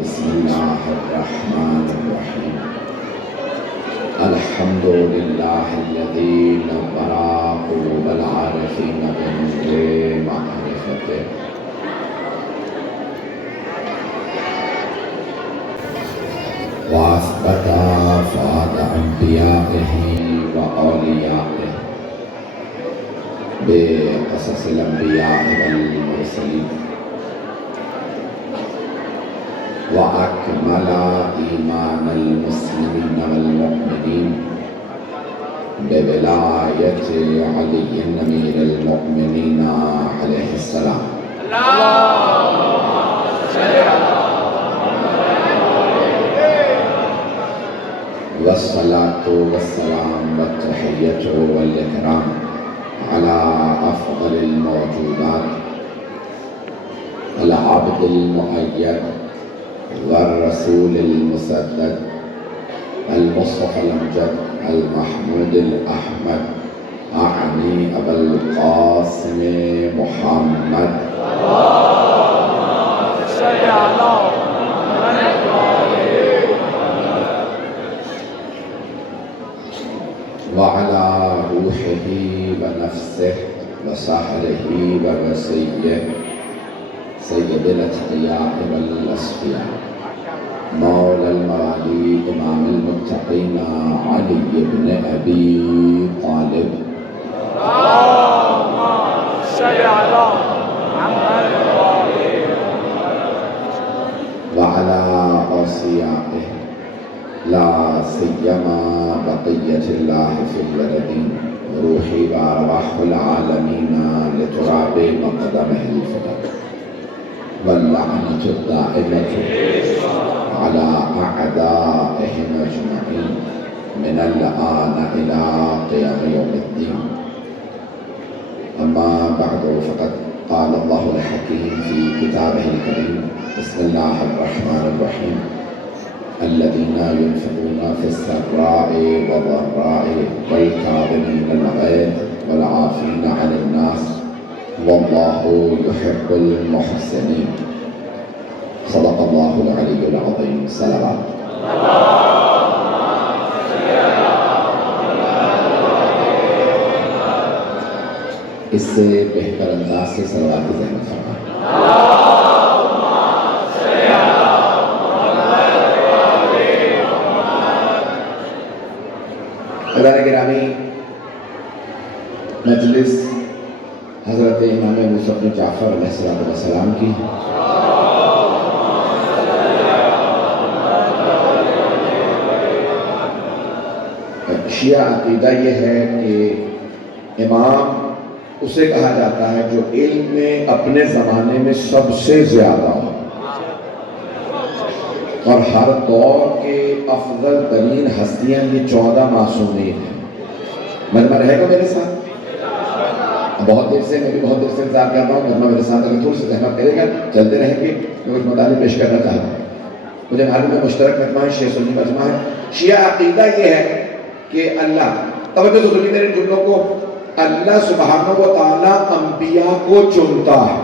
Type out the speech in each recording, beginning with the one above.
بسم اللہ الرحمن الرحیم الحمد للہ الذی نور قلوب العارفین بنور معرفته واثبت فؤاد انبیائه واولیائه بقصص الانبیاء والمرسلین وأكمل إيمان المسلمين والمؤمنين بولاية علي أمير المؤمنين عليه السلام. والصلاة والسلام والتحية والإكرام على أفضل الموجودات العبد المؤيد والرسول المسدد المصطفى الأمجد المحمود الأحمد أعني أبا القاسم محمد وعلى روحه ونفسه وسحره ورسيه سيد الأتقياء والأصفياء مولى الموالي إمام المتقين علي بن أبي طالب اللهم صل على محمد وعلى أوصيائه لا سيما بقية الله في البلدين روحي وأرواح العالمين لتراب مقدمه الفداء واللعنة الدائمة على أعدائهم أجمعين من الآن إلى قيام يوم الدين. أما بعد فقد قال الله الحكيم في كتابه الكريم بسم الله الرحمن الرحيم الذين ينفقون في السراء والضراء والكاظمين الغيظ والعافين عن الناس والله يحب المحسنين. صدق الله العلي العظيم. صلوات. اس سے بہتر انداز سے صلوات کی زحمت فرمائیں. حضرات گرامی، مجلس حضرت امام موسیٰ بن جعفر علیہ السلام کی شیعہ عقیدہ یہ ہے کہ امام اسے کہا جاتا ہے جو علم میں اپنے زمانے میں سب سے زیادہ ہو اور ہر دور کے افضل ترین ہستیاں یہ 14 معصومین ہیں. مجمع رہے گا میرے ساتھ؟ بہت دیر سے میں بھی بہت دیر سے انتظار کر رہا ہوں. مجمع میرے ساتھ اگر تھوڑی سی زحمت کرے گا چلتے رہیں گے. میں کچھ مطالب پیش کرنا چاہتا ہوں. مجھے معلوم ہے مشترک مجمع ہے، شیعہ سنی مجمع ہے. شیعہ عقیدہ یہ ہے کہ اللہ، توجہ سنی میرے جملوں کو، اللہ سبحانہ و تعالیٰ انبیاء کو چنتا ہے،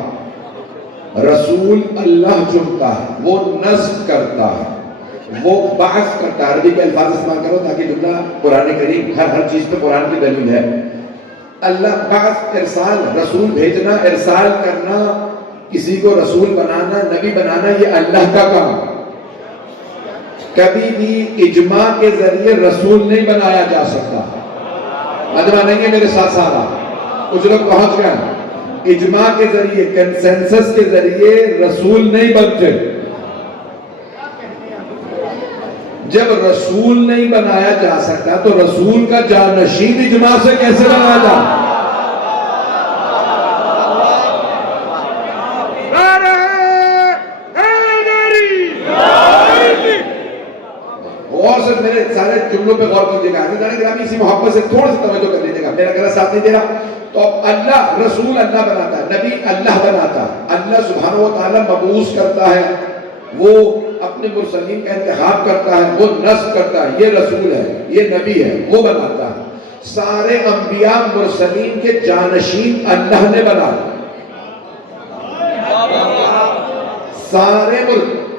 رسول اللہ چنتا ہے، وہ نصب کرتا ہے، وہ بعث کرتا ہے. عربی کے الفاظ استعمال کرو تاکہ جملہ قرآن کریم ہر چیز پہ قرآن کی دلیل ہے. اللہ بعث، ارسال، رسول بھیجنا، ارسال کرنا، کسی کو رسول بنانا، نبی بنانا، یہ اللہ کا کام. کبھی بھی اجماع کے ذریعے رسول نہیں بنایا جا سکتا. مجمع نہیں ہے میرے ساتھ سارا، کچھ لوگ پہنچ گئے. اجماع کے ذریعے، کنسنسس کے ذریعے رسول نہیں بنتے. جب رسول نہیں بنایا جا سکتا تو رسول کا جانشین اجماع سے کیسے بنایا جا؟ غور سے میرے سارے جملوں پہ غور کیجیے گا. گرامی اسی محبت سے تھوڑا سا توجہ کر لیجیے گا. میرا گلا ساتھ نہیں دے رہا تو اللہ، رسول اللہ بناتا ہے، نبی اللہ بناتا ہے. اللہ سبحانہ و تعالیٰ مبعوث کرتا ہے، وہ اپنے مرسلین کا انتخاب کرتا ہے، وہ نصب کرتا ہے. یہ رسول ہے، یہ نبی ہے، وہ بناتا ہے. سارے انبیاء مرسلین کے جانشین اللہ نے بنا.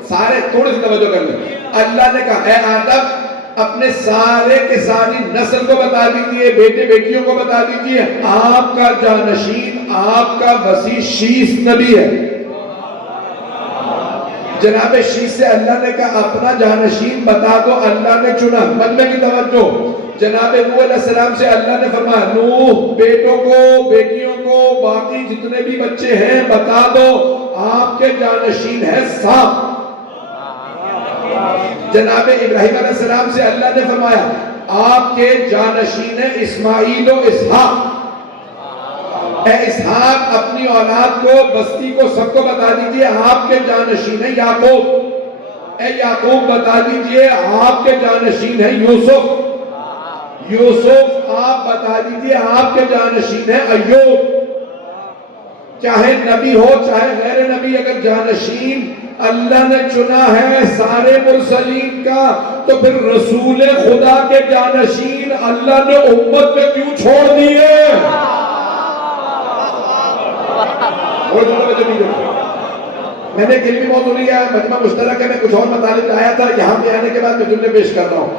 سارے تھوڑی سی توجہ کر لیں. اللہ نے کہا اے آدم اپنے سارے کے ساری نسل کو بتا دیجئے, بیٹے بیٹیوں کو بتا دیجئے آپ کا جانشین, آپ کا وسیع شیس نبی ہے. جناب شیس سے اللہ نے کہا اپنا جانشین بتا دو, اللہ نے چنا. مجمع کی توجہ, جناب نوح علیہ السلام سے اللہ نے فرمایا نوح بیٹوں کو بیٹیوں کو باقی جتنے بھی بچے ہیں بتا دو آپ کے جانشین ہے سانپ. جناب ابراہیم علیہ السلام سے اللہ نے فرمایا آپ کے جانشین ہیں اسماعیل و اسحاق. اے اسحاق اپنی اولاد کو بستی کو سب کو بتا دیجئے آپ کے جانشین ہیں یعقوب. اے یعقوب بتا دیجئے آپ کے جانشین ہیں یوسف. یوسف آپ بتا دیجئے آپ کے جانشین ہیں ایوب. چاہے نبی ہو چاہے غیر نبی, اگر جانشین اللہ نے چنا ہے سارے مرسلین کا تو پھر رسول خدا کے جانشین اللہ نے امت میں کیوں چھوڑ دیے؟ میں نے علمی موضوع لیا مجمع مشترک ہے, میں کچھ اور مطالب لایا تھا, یہاں پہ آنے کے بعد میں جملے پیش کر رہا ہوں.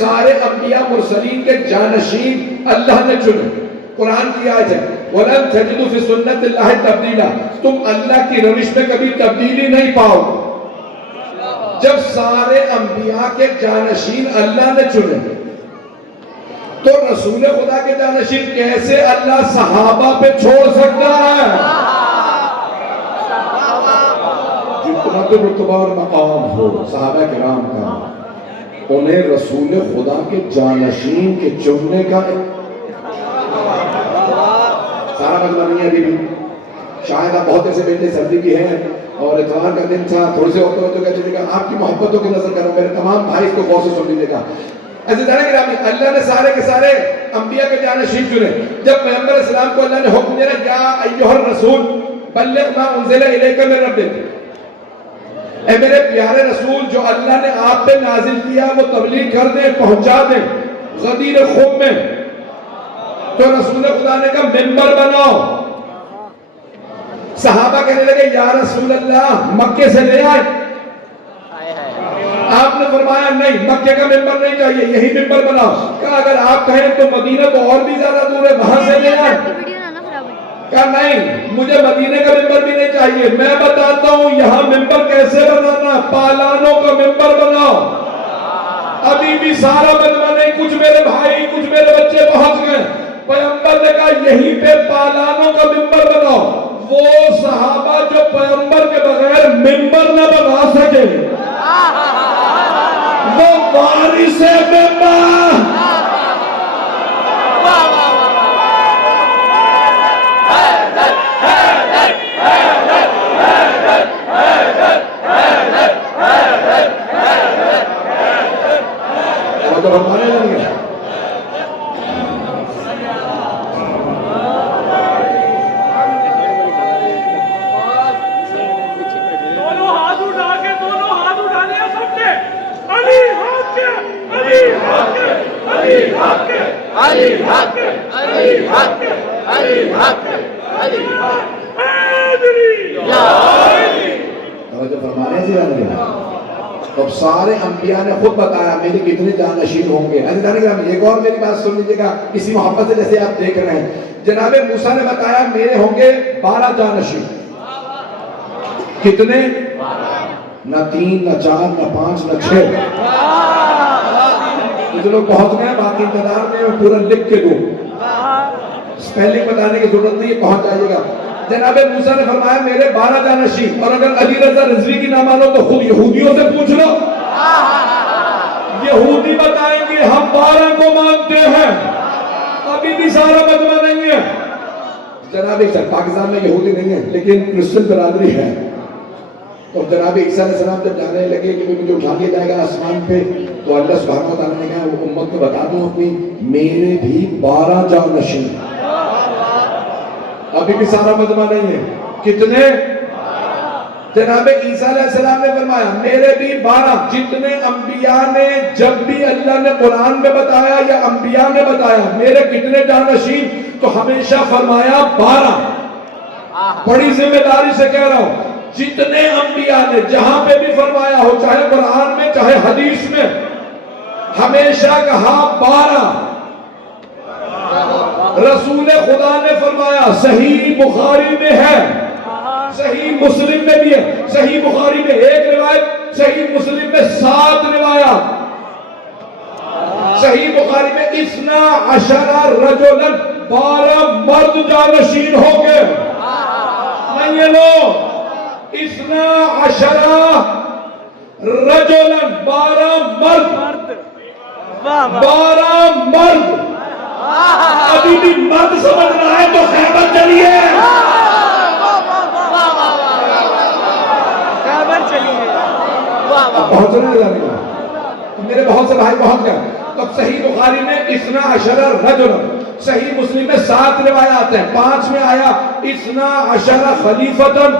سارے انبیاء مرسلین کے جانشین اللہ نے چنے. قرآن کی آیت ہے وَلَن تَجِدُ فِي سُنَّةِ اللَّهِ تَبْدِيلًا, تم اللہ کی روش میں کبھی تبدیلی نہیں پاؤ. جب سارے انبیاء کے جانشین اللہ نے چنے تو رسول خدا کے جانشین کیسے اللہ صحابہ پہ چھوڑ سکتا ہے؟ جتنا بھی رتبہ اور مقام ہو صحابہ کرام کا, انہیں رسول خدا کے جانشین کے چننے کا سارا مجمع نہیں ہے ابھی بھی. شاید آپ بہت ایسے بیٹے سردی کی ہیں اور اتوار کا دن تھا, تھوڑے سے وقت تو کہتے ہیں آپ کی محبتوں کی نظر کروں, میرے تمام بھائی اس کو غور سے سن لیجیے گا. اللہ نے سارے کے سارے انبیاء کے جانشین چنے. جب پیغمبر اسلام کو اللہ نے حکم دیا یا ایھا الرسول بلغ ما انزل الیک من ربک, اے میرے پیارے رسول جو اللہ نے آپ پہ نازل کیا وہ تبلیغ کر دیں, پہنچا دیں غدیر خم میں. تو رسول خدا نے کہا ممبر بناؤ. صحابہ کہنے لگے یا رسول اللہ مکے سے لے آئے. آپ نے فرمایا نہیں, مکے کا ممبر نہیں چاہیے, یہی ممبر بناؤ. کہا اگر آپ کہیں تو مدینہ تو اور بھی زیادہ دور ہے, وہاں سے لے آئے. کہا نہیں, مجھے مدینے کا ممبر بھی نہیں چاہیے, میں بتاتا ہوں یہاں ممبر کیسے بنانا, پالانوں کا ممبر بناؤ. ابھی بھی سارا مجمع نہیں, کچھ میرے بھائی کچھ میرے بچے پہنچ گئے. پیغمبر نے کہا یہیں پہ پالانوں کا ممبر بناؤ. وہ صحابہ جو پیغمبر کے بغیر ممبر نہ بنا سکے, وہ وارث ممبر. تو ہمارے لگے اب سارے انبیاء نے خود بتایا میرے کتنے جانشین ہوں گے. ایک اور میری بات سن لیجیے گا اسی محبت سے جیسے آپ دیکھ رہے ہیں. جناب موسیٰ نے بتایا میرے ہوں گے 12 جانشین. کتنے؟ نہ 3 نہ 4 نہ 5 نہ 6. کچھ لوگ پہنچ گئے, باقی انتظار میں پورا لکھ کے دوں, اسپیلنگ بتانے کی ضرورت نہیں ہے, پہنچ جائیے گا. جناب موسیٰ نے فرمایا میرے 12 جانشین, اور اگر علی رضا رضوی کی نہ مانو تو خود یہودیوں سے پوچھ لو. یہودی بتائیں گے ہم 12 کو مانتے ہیں. ابھی بھی سارا مجمع نہیں ہے. جناب پاکستان میں یہودی نہیں ہے لیکن کرسچن برادری ہے. اور جناب عیسیٰ علیہ السلام جب جانے لگے کہ مجھے اٹھا لیا جائے گا آسمان پہ, تو اللہ سبحانہ وتعالیٰ نے کہا وہ امت کو بتا دوں اپنی میرے بھی 12 جانشین. ابھی بھی سارا مجمع نہیں ہے. کتنے؟ جناب عیسیٰ علیہ السلام نے فرمایا میرے بھی 12. جتنے انبیاء نے جب بھی اللہ نے قرآن میں بتایا یا انبیاء نے بتایا میرے کتنے جانشین, تو ہمیشہ فرمایا 12. بڑی ذمہ داری سے کہہ رہا ہوں, جتنے انبیاء نے جہاں پہ بھی فرمایا ہو، چاہے قرآن میں چاہے حدیث میں، ہمیشہ کہا 12۔ رسول خدا نے فرمایا، صحیح بخاری میں ہے، صحیح مسلم میں بھی ہے، صحیح بخاری میں 1 روایت، صحیح مسلم میں 7 روایات، صحیح بخاری میں 12 رجلا، 12 مرد جانشین ہو گئے۔ نہیں یہ لوگ 12 رجلا، 12 مرد، 12 مرد۔ ابھی بھی مرد سمجھنا ہے تو خیبر چلیے، پہنچنا ہے جانے کا۔ میرے بہت سے بھائی پہنچ گئے۔ تو صحیح بخاری میں 12 رجلا، صحیح مسلم میں 7 روایات ہیں، 5 میں آیا 12 خلیفتن،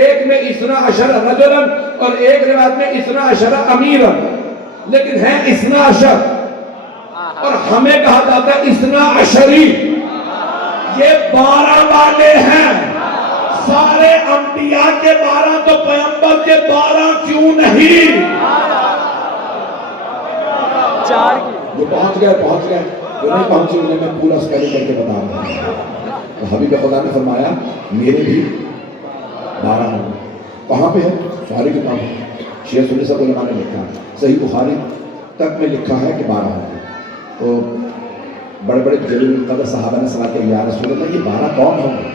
ایک میں 12 رجلا اور ایک روایت میں 12 امیرا، لیکن ہیں 12 اور ہمیں کہا جاتا ہے 12 یہ 12 والے ہیں۔ سارے انبیاء کے 12 تو پیغمبر کے 12 کیوں نہیں؟ جو پہنچ گئے جو نہیں پہنچے انہیں میں پورا اسپیلنگ کر کے بتا رہا ہوں۔ حبیب خدا نے فرمایا میرے بھی 12 ہیں۔ کہاں پہ ہے؟ ساری کتاب شیعہ سنی سب علماء نے لکھا ہے، صحیح بخاری تک میں لکھا ہے کہ 12 ہیں۔ تو بڑے بڑے جلیل القدر صحابہ نے سوال کیا، یا رسول اللہ یہ 12 کون ہوں گے؟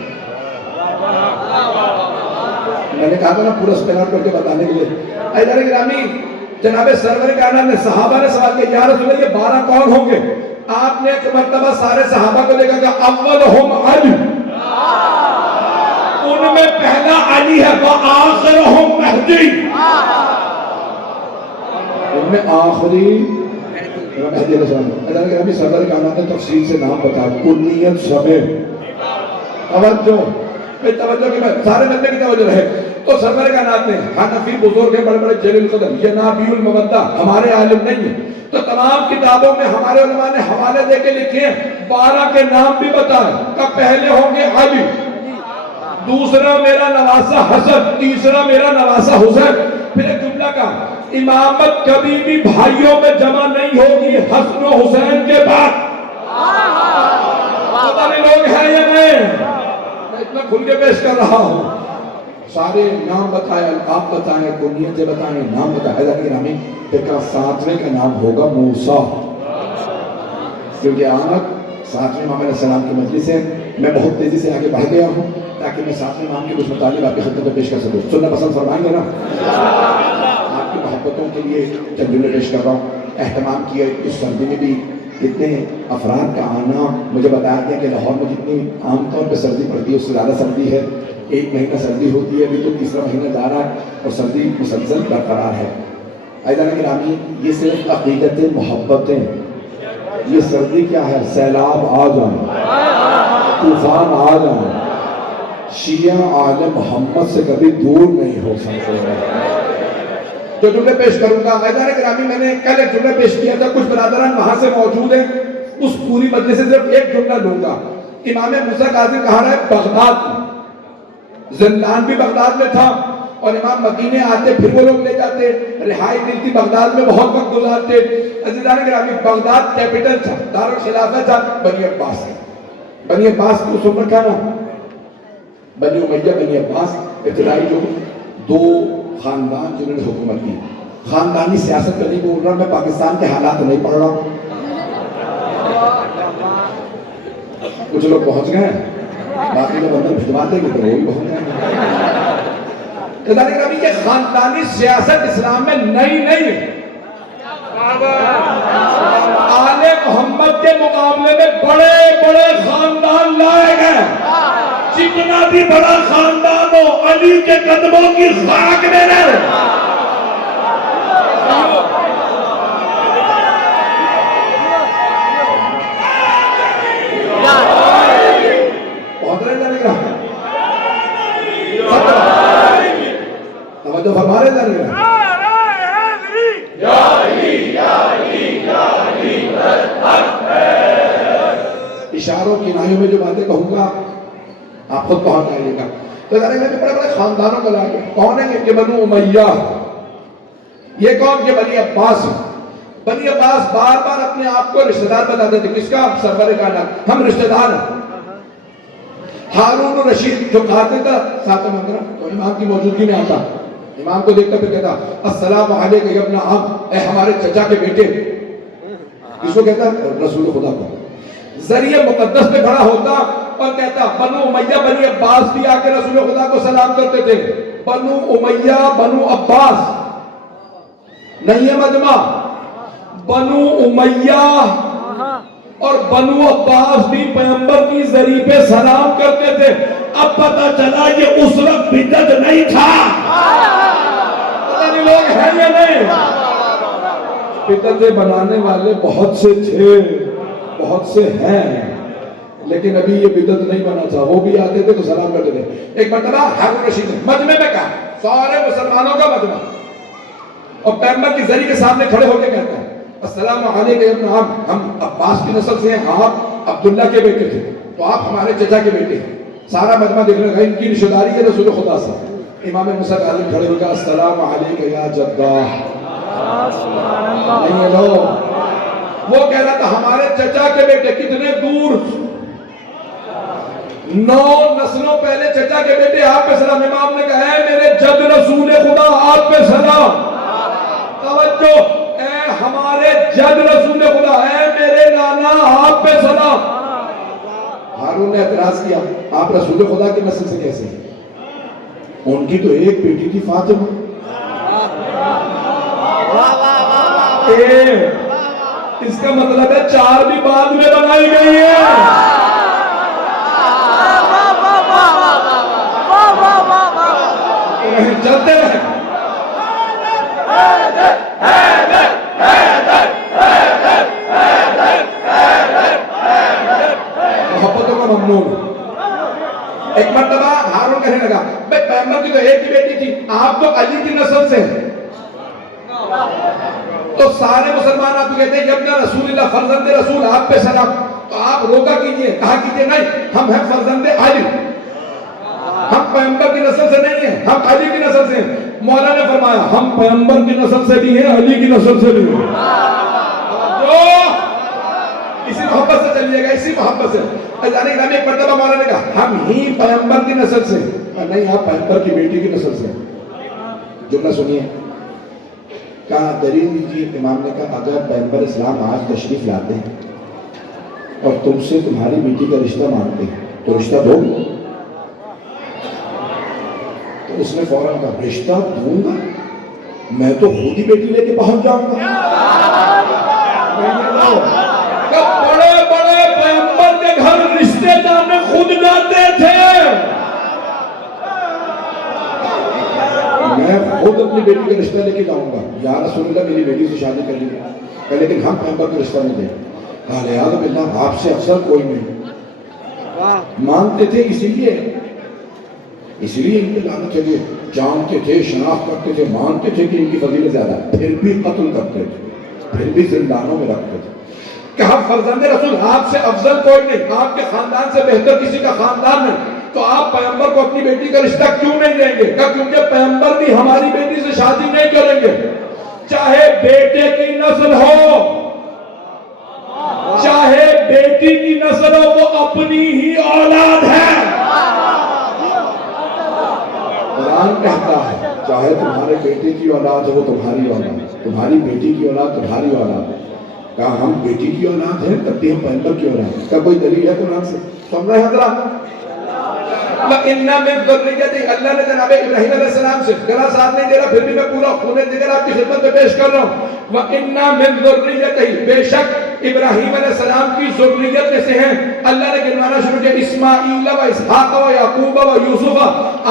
میں نے کہا تھا نا پورا اسپیلنگ کر کے بتانے کے لیے۔ حضرت گرامی جناب سرور کائنات نے صحابہ نے سوال کیا، یا رسول اللہ یہ 12 کون ہوں گے؟ آپ نے ایک مرتبہ سارے صحابہ کو دیکھا کہ اولہم علی، ان میں پہلا علی ہے، وآخرہم مہدی، ان میں آخری مہدی علیہ السلام۔ حضرت گرامی سرور کائنات نے تفصیل سے نام بتایا، کنیت سمیت، توجہ کی بات، سارے ملنے کی توجہ رہے۔ تو سرور کائنات نے حنفی بزرگ ہیں، بڑے بڑے جلیل القدر، یہ نابی المودہ ہمارے عالم نہیں ہے، تو تمام کتابوں میں ہمارے علماء نے حوالے دے کے لکھے ہیں، 12 کے نام بھی بتائے کہ پہلے ہوں گے علی، دوسرا میرا نواسہ حسن، تیسرا میرا نواسہ حسین۔ پھر ایک جملہ کا، امامت کبھی بھی بھائیوں میں جمع نہیں ہوگی حسن و حسین کے بعد۔ پتہ نہیں لوگ ہیں یا نہیں، میں اتنا کھل کے پیش کر رہا ہوں۔ سارے نام بتائے، القاب بتائیں، کنیتیں بتائیں، نام بتائے۔ حضرت گرامی پھر کا 7ویں کا نام ہوگا موسیٰ، کیونکہ آمد 7ویں امام علیہ السلام کی مجلس ہے۔ میں بہت تیزی سے آگے بڑھ گیا ہوں تاکہ میں 7ویں امام کے کچھ مطالب آپ کی خدمت میں پیش کر سکوں۔ سننا پسند فرمائیں گے نا؟ آپ کی محبتوں کے لیے چند جملے پیش کر رہا ہوں۔ اہتمام کیا اس سردی میں بھی اتنے افراد کا آنا، مجھے بتایا گیا کہ لاہور میں جتنی عام طور پہ سردی پڑتی ہے اس سے زیادہ سردی ہے، 1 مہینہ سردی ہوتی ہے، ابھی تو تیسرا مہینہ جا رہا ہے اور سردی مسلسل برقرار ہے۔ عزیزان گرامی یہ صرف عقیدت محبتیں، یہ سردی کیا ہے؟ سیلاب آ جائیں، طوفان آ جائیں، شیعہ آل محمد سے کبھی دور نہیں ہو سکتے۔ جو جملے پیش کروں گا، عزیزان گرامی میں نے کل ایک جملہ پیش کیا تھا، کچھ برادران وہاں سے موجود ہیں، اس پوری مجلس سے صرف ایک جملہ لوں گا۔ امام موسیٰ کاظم کہا رہا ہے بغداد میں، زندان بھی بغداد میں تھا اور امام مدینے آتے پھر وہ لوگ لے جاتے، رہائی ملتی بغداد میں بہت وقت گزارتے۔ عزیزان گرامی بغداد کیپٹل تھا، دارالخلافہ تھا بنی عباس ہے۔ بنی عباس کو سن رکھا نا، بنی امیہ بنی عباس، ابتدائی جو 2 خاندان جنہوں نے حکومت کی۔ خاندانی سیاست کا نہیں بول رہا میں، پاکستان کے حالات نہیں پڑھ رہا ہوں۔ کچھ لوگ پہنچ گئے، باقی لوگ اندر بھجواتے کہ تو وہ بھی پہنچ گئے۔ یہ خاندانی سیاست اسلام میں نئی نہیں ہے۔ آل محمد کے مقابلے میں بڑے بڑے خاندان لائے گئے، جتنا بھی بڑا خاندان ہو علی کے قدموں کی خاک میں رہے۔ بہت رہے جانے گا توجہ فرما رہے جانے گا۔ اشاروں کنایوں میں جو باتیں کہوں گا آپ خود پہنچ آئیے گا۔ تو بڑے بڑے خاندانوں کو لا کے کون ہے یہ بنو امیہ، یہ کون؟ یہ بنی عباس۔ بنی عباس بار بار اپنے آپ کو رشتہ دار بتاتے تھے، کس کا؟ سرور کائنات، ہم رشتہ دار ہیں۔ ہارون الرشید جو کھاتے تھا ساتھ منگرہ تو امام کی موجودگی میں آتا، امام کو دیکھتا پھر کہتا السلام علیکم یا ابن عم، اے ہمارے چچا کے بیٹے۔ کس کو کہتا؟ رسول خدا کو۔ ذریعہ مقدس پہ کھڑا ہوتا اور کہتا بنو امیہ بنی عباس بھی آ کے رسول خدا کو سلام کرتے تھے۔ بنو امیہ بنو عباس نہیں ہے مجمع، بنو امیہ اور بنو عباس بھی پیغمبر کی ذریعے پہ سلام کرتے تھے۔ اب پتہ چلا یہ اس وقت بدعت نہیں تھا، پتہ نہیں لوگ ہیں یا نہیں۔ بدعتیں بنانے والے بہت سے تھے، بہت سے ہیں، لیکن ابھی یہ بدعت نہیں بنا تھا۔ وہ بھی آتے تھے تو سلام کرتے تھے۔ ایک مرتبہ ہارون رشید نے مجمع میں کہا، سارے مسلمانوں کا مجمع، اور پیغمبر کی ذریعے کے سامنے کھڑے ہو کے کہتا ہے السلام علیکم یا ابن عم، ہم عباس کی نسل سے ہیں، آپ عبداللہ کے بیٹے تھے تو آپ ہمارے چچا کے بیٹے ہیں۔ سارا مجمع دیکھنے لگا ان کی رشتہ داری ہے رسول خدا سے۔ امام موسیٰ کاظم کھڑے ہو کر السلام علیکم یا جدہ، نہیں ہے لوگ، وہ کہہ رہا تھا ہمارے چچا کے بیٹے، کتنے دور 9 نسلوں پہلے چچا کے بیٹے آپ پہ سلام۔ امام نے کہا اے میرے جد رسول خدا آپ پہ سلام، توجہ، اے ہمارے جد رسول خدا، اے میرے نانا آپ پہ سلام۔ ہارون نے اعتراض کیا آپ رسول خدا کی نسل سے کیسے ہیں؟ ان کی تو ایک بیٹی تھی فاطمہ۔ اس کا مطلب ہے 4 بھی بعد میں بنائی گئی ہے۔ چلتے رہے محبتوں کا ممنون۔ ایک مرتبہ ہارون کہنے لگا بھئی پیغمبر کی تو ایک ہی بیٹی تھی، آپ تو علی کی نسل سے ہیں۔ تو سارے مسلمان آپ کو کہتے ہیں ابن رسول اللہ، فرزند رسول، آپ پہ سلام۔ تو آپ روکا کیجئے، کہا کیجئے نہیں، ہم ہیں فرزند علی، ہم پیغمبر کی نسل سے نہیں ہیں، ہم علی کی نسل سے ہیں۔ مولا نے فرمایا ہم پیغمبر کی نسل سے بھی ہیں، علی کی نسل سے بھی ہیں۔ اسی محبت سے چلیے گا، اسی محبت سے۔ جانے کے ایک مرتبہ مولا نے کہا ہم ہی پیغمبر کی نسل سے، نہیں آپ پیغمبر کی بیٹی کی نسل سے۔ جملہ سنیے، کہا دلیل دیجیے۔ امام نے کہا اگر پیغمبر اسلام آج تشریف لاتے ہیں اور تم سے تمہاری بیٹی کا رشتہ مانگتے ہیں تو رشتہ دو۔ تو اس نے فوراً کہا رشتہ دوں گا؟ میں تو خود ہی بیٹی لے کے پہنچ جاؤں گا۔ بڑے بڑے پیغمبر کے گھر رشتے جانے خود جاتے تھے۔ میں خود اپنی بیٹی کا رشتہ لے کے جاؤں گا، یا رسول اللہ میری بیٹی سے شادی کر لیجیے، لیکن ہم پیغمبر کا رشتہ نہیں دیں۔ کہا لہٰذا باللہ آپ سے افضل کوئی نہیں۔ مانتے تھے اسی لیے ان کے لعنت کے لیے، جانتے تھے، شناخت کرتے تھے، مانتے تھے کہ ان کی فضیلت زیادہ ہے، پھر بھی قتل کرتے تھے، پھر بھی زندانوں میں رکھتے تھے۔ کہا فرزند رسول آپ سے افضل کوئی نہیں، آپ کے خاندان سے بہتر کسی کا خاندان نہیں، تو آپ پیغمبر کو اپنی بیٹی کا رشتہ کیوں نہیں دیں گے؟ کہا کیونکہ پیغمبر بھی ہماری بیٹی سے شادی نہیں کریں گے، چاہے بیٹے کی نسل ہو چاہے بیٹی کی نسل ہو، وہ اپنی ہی اولاد ہے۔ قرآن کہتا ہے چاہے تمہارے بیٹے کی اولاد ہے وہ تمہاری اولاد ہے، تمہاری بیٹی کی اولاد تمہاری اولاد ہے۔ کہا ہم بیٹی کی اولاد ہیں تب بھی ہم پیغمبر کی اولاد ہیں۔ کیا کوئی دلیل ہے قرآن سے؟ سن رہے ہیں حضرات؟ وَإِنَّا مِن ذُرِّيَّتِهِ، اللہ نے جناب ابراہیم علیہ السلام سے گلا ساتھ نہیں دے رہا، پھر بھی میں پورا خون ذکر آپ کی خدمت میں پیش کر رہا ہوں۔ وَإِنَّا مِن ذُرِّيَّتِهِ، بے شک ابراہیم علیہ السلام کی ذریت میں سے ہیں۔ اللہ نے گنوانا شروع کیا، اسماعیل و اسحاق و یعقوب و یوسف،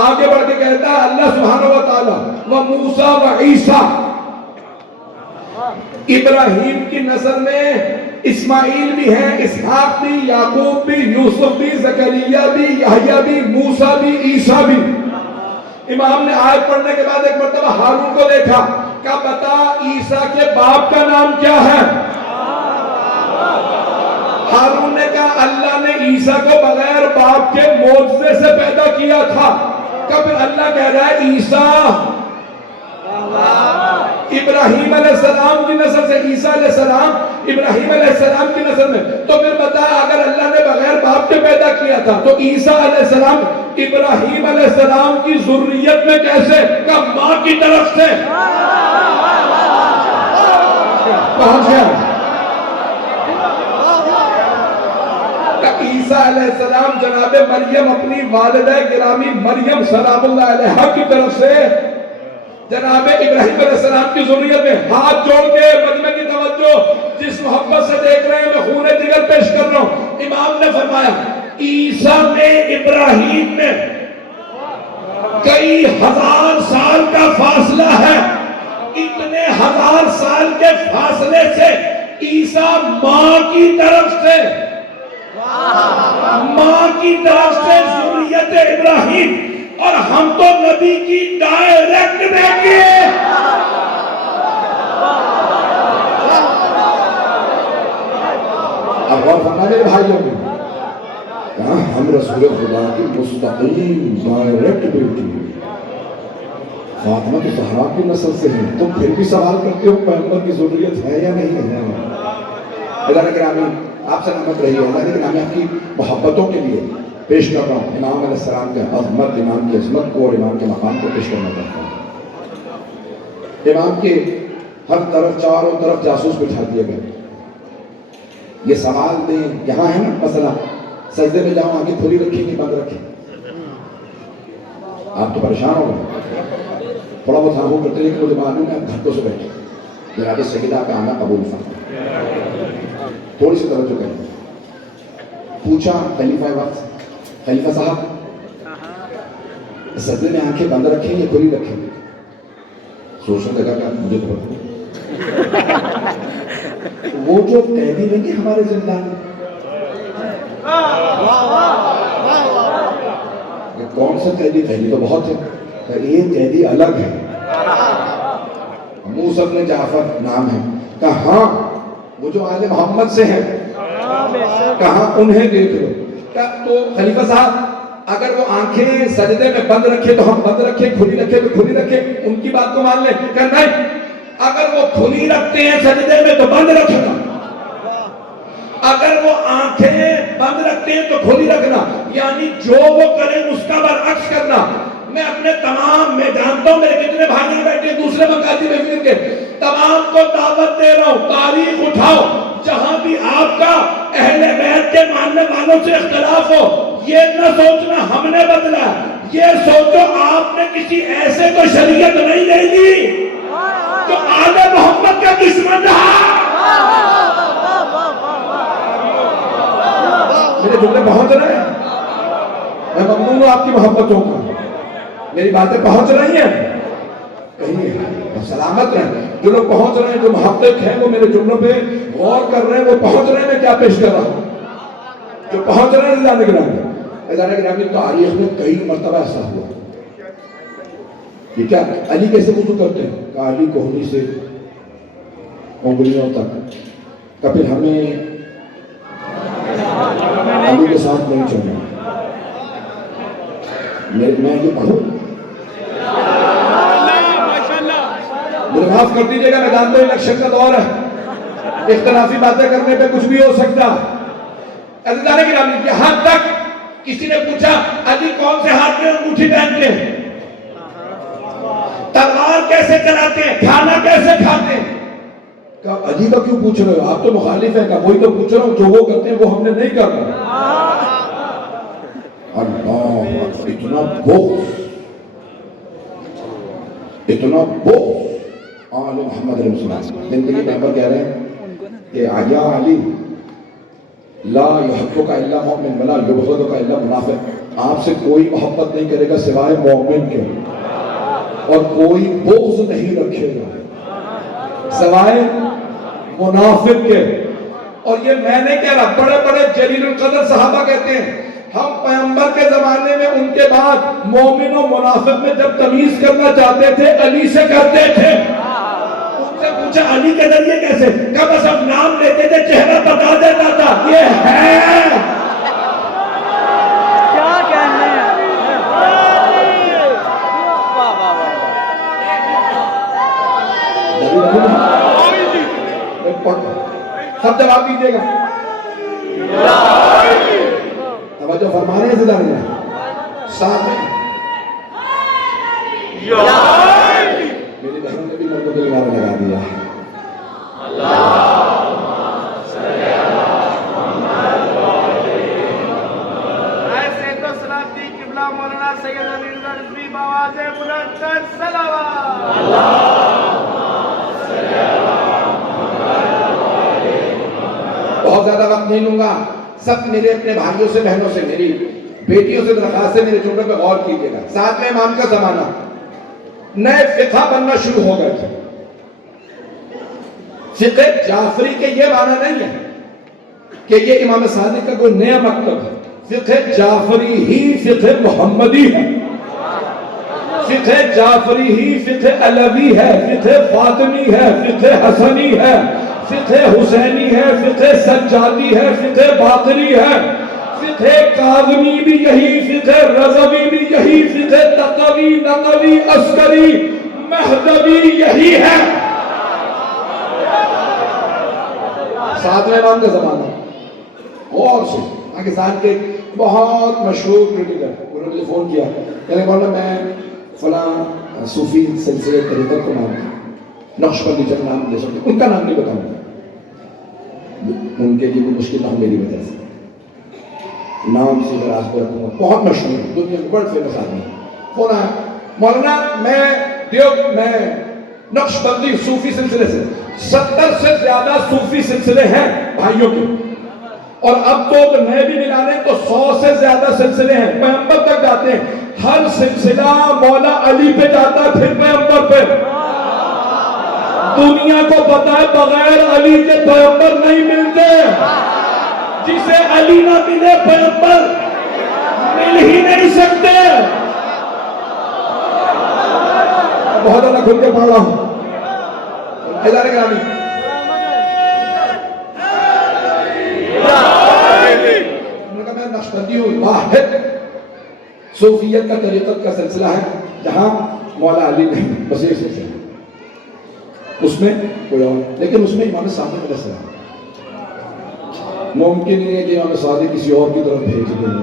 آگے بڑھ کے کہتا ہے اللہ سبحانہ و تعالی وموسیٰ و عیسیٰ۔ ابراہیم کی نسل میں اسماعیل بھی ہیں، اسحاق بھی، یعقوب بھی، یوسف بھی، زکریا بھی، یحییٰ بھی، موسیٰ بھی، عیسیٰ بھی۔ امام نے آیت پڑھنے کے بعد ایک مرتبہ ہارون کو دیکھا، کہا بتا عیسیٰ کے باپ کا نام کیا ہے؟ ہارون نے کہا اللہ نے عیسیٰ کو بغیر باپ کے معجزے سے پیدا کیا تھا۔ کب اللہ کہہ رہا ہے عیسیٰ ابراہیم علیہ السلام کی نسل سے، عیسیٰ علیہ السلام ابراہیم علیہ السلام کی نسل میں، تو پھر بتا اگر اللہ نے بغیر باپ کے پیدا کیا تھا تو عیسیٰ علیہ السلام ابراہیم علیہ السلام کی ذریت میں کیسے؟ کہ ماں کی طرف سے پہنچ گیا۔ عیسیٰ علیہ السلام جناب مریم اپنی والدہ گرامی مریم سلام اللہ علیہا کی طرف سے جناب ابراہیم علیہ السلام کی ذریت میں، ہاتھ جوڑ کے مجمع کی توجہ جس محبت سے دیکھ رہے ہیں میں خون جگر پیش کر رہا ہوں۔ امام نے فرمایا عیسیٰ میں ابراہیم میں کئی ہزار سال کا فاصلہ ہے، اتنے ہزار سال کے فاصلے سے عیسیٰ ماں کی طرف سے ذریت ابراہیم، اور ہم تو نبی کی ڈائریکٹ بیٹی ہیں۔ اب غور فرمائیں میرے بھائیوں میں، کہاں ہم رسول خدا کی مستقیم ڈائریکٹ بیٹی ہیں، فاطمہ تو زہرا کی نسل سے ہیں، تم پھر بھی سوال کرتے ہو پیغمبر کی ذریت ہے یا نہیں ہے؟ اللہ کرام آپ سے نعمت رہی ہے، اللہ کرام آپ کی محبتوں کے لیے پیش کر رہا ہوں امام علیہ السلام کے عظمت، امام کی عظمت کو اور امام کے مقام کو پیش کرنا چاہتا ہوں۔ امام کے ہر طرف چاروں طرف جاسوس بٹھا دیے گئے، یہ سوال دیں یہاں ہے نا مسئلہ، سجدے میں جاؤں آگے کھلی رکھیں کہ بند رکھیں؟ آپ تو پریشان ہو گئے، تھوڑا بہت ہاں کرتے لیکن مجھے معلوم ہے آپ گھٹوں سے بیٹھے جناب سیدہ کا آنا قبول فرمائیں۔ تھوڑی سی توجہ کریں، پوچھا خلیفہ وقت، خلیفہ صاحب سجدے میں آنکھیں بند رکھیں یا کھلی رکھیں؟ سوچنے لگا کہ مجھے تو پتا وہ جو قیدی نہیں ہے ہمارے زندان میں، کون سا قیدی؟ قیدی تو بہت ہے، ایک قیدی الگ ہے، موسیٰ بن جعفر نام ہے، کہاں وہ جو آل محمد سے ہیں، کہاں انہیں دیکھ لو۔ تو خلیفہ صاحب اگر وہ آنکھیں سجدے میں بند رکھے تو ہم بند رکھیں، کھلی رکھے تو کھلی رکھیں، ان کی بات کو مان لیں کہ نہیں اگر وہ کھلی رکھتے ہیں سجدے میں تو بند رکھنا، اگر وہ آنکھیں بند رکھتے ہیں تو کھلی رکھنا، یعنی جو وہ کریں اس کا برعکس کرنا۔ میں اپنے تمام، میں جانتا ہوں میرے کتنے بھائی بیٹھے دوسرے مقاصد میں کے تمام کو دعوت دے رہا ہوں، تاریخ اٹھاؤ جہاں بھی آپ کا اہل بیت کے ماننے والوں سے اختلاف ہو، یہ نہ سوچنا ہم نے بدلا، یہ سوچو آپ نے کسی ایسے کو شریعت نہیں دے دی جو آل محمد کا دشمن رہا۔ میرے جملے پہنچ رہے ہیں؟ میں ممنون ہوں آپ کی محبتوں کا، میری باتیں پہنچ رہی ہیں؟ کہیں سلامت رہیں۔ جو لوگ پہنچ رہے ہیں، جو محقق ہیں، وہ میرے جملوں پہ غور کر رہے ہیں، وہ پہنچ رہے ہیں میں کیا پیش کر رہا ہوں، جو پہنچ رہے ہیں ازالہ گرامی تاریخ میں کئی مرتبہ ایسا ہوا۔ یہ کیا علی کیسے وضو کرتے ہیں؟ کہ علی کوہنی سے انگلیوں تک، کہ پھر ہمیں علی کے ساتھ نہیں چلنا۔ میں یہ پڑھوں، مجھے معاف کر دیجیے گا، میں جانتا ہوں الیکشن کا دور ہے، اختلافی باتیں کرنے پہ کچھ بھی ہو سکتا۔ عزیزان گرامی، یہاں تک کسی نے پوچھا علی کون سے ہاتھ میں انگوٹھی پہنتے ہیں، تلوار کیسے چلاتے ہیں، کھانا کیسے کھاتے ہیں؟ کہا علی کا کیوں پوچھ رہے ہو، آپ تو مخالف ہیں؟ کہا وہی تو پوچھ رہا ہوں، جو وہ کرتے ہیں وہ ہم نے نہیں کرنا۔ اللہ، اتنا بغض، اتنا بغض آل محمد علیہ السلام۔ زندگی میں پر کہہ رہے ہیں کہ یا علی لا یحبک الا مؤمن ولا یبغضک الا منافق، آپ سے کوئی محبت نہیں کرے گا سوائے مومن کے، اور کوئی بغض نہیں رکھے گا سوائے منافق کے۔ اور یہ میں نے کہہ رہا، بڑے بڑے جلیل القدر صحابہ کہتے ہیں ہم پیغمبر کے زمانے میں ان کے بعد مومن و منافق میں جب تمیز کرنا چاہتے تھے علی سے کرتے تھے۔ ان سے پوچھا علی کے ذریعے کیسے؟ کہ بس ہم نام لیتے تھے، چہرہ بتا دیتا تھا یہ ہے۔ کیا کہنے ہیں؟ سب جواب دیجیے گا. توجہ فرما رہے ہیں زدہ نہیں ساتھ میں میری بہنوں نے بھی مردوں کے نعرہ لگا دیا. ایسے تو سلاتی قبلہ مولانا سید علی رضا رضوی بآواز بلند کر صلوات. بہت زیادہ وقت نہیں لوں گا. سب میرے اپنے بھائیوں سے بہنوں سے میری بیٹیوں سے درخواست ہے میرے جملے پہ غور کیجیے گا. ساتویں امام کا زمانہ نئے فقہ بننا شروع ہو گئے تھے. فقہ جعفری کے یہ معنی نہیں ہے کہ یہ امام صادق کا کوئی نیا مکتب ہے. فقہ جعفری ہی فقہ محمدی ہے. فقہ جعفری ہی فقہ علوی ہے, فقہ فاطمی ہے, فقہ حسنی ہے, فقہ حسینی ہے, فقہ سجادی ہے, فقہ باقری ہے, فقہ کاظمی بھی یہی, فقہ رضوی بھی یہی, فقہ تقوی, نقوی, عسکری, مہدوی یہی ہے. ساتویں امام کا زمانہ. اور سے پاکستان کے بہت مشہور کریٹیکر انہوں نے مجھے فون کیا کہ مولانا میں فلاں صوفی سلسلے طریقت کو مانتا ہوں, نقشبندی جب نام دے سکتے ان کا نام نہیں بتاؤں گا, ان کے لیے کوئی مشکل نہ ہو میری وجہ سے, نام سے دراز کو رکھوں گا. بہت مشہور دنیا میں بڑا فیمس آدمی. فون آیا مولانا میں نقشبندی صوفی سلسلے سے 70 سے زیادہ صوفی سلسلے ہیں بھائیوں کے, اور اب تو نئے بھی ملا لیں تو 100 سے زیادہ سلسلے ہیں. پیغمبر تک جاتے ہیں. ہر سلسلہ مولا علی پہ جاتا ہے پھر پیغمبر پہ. دنیا کو پتا ہے بغیر علی کے پیغمبر نہیں ملتے. جسے علی نہ ملے پیغمبر مل ہی نہیں سکتے. بہت زیادہ کھل کے پڑھ رہا ہوں. ادارے گرامی میں نقشبندی ہوں. واحد صوفیت کا طریقت کا سلسلہ ہے جہاں مولا علی نہیں, بس ایک سلسلہ اس میں کوئی اور, لیکن اس میں امام صادق علیہ السلام ممکن نہیں ہے کہ امام صادق کسی اور کی طرف بھیج دیں.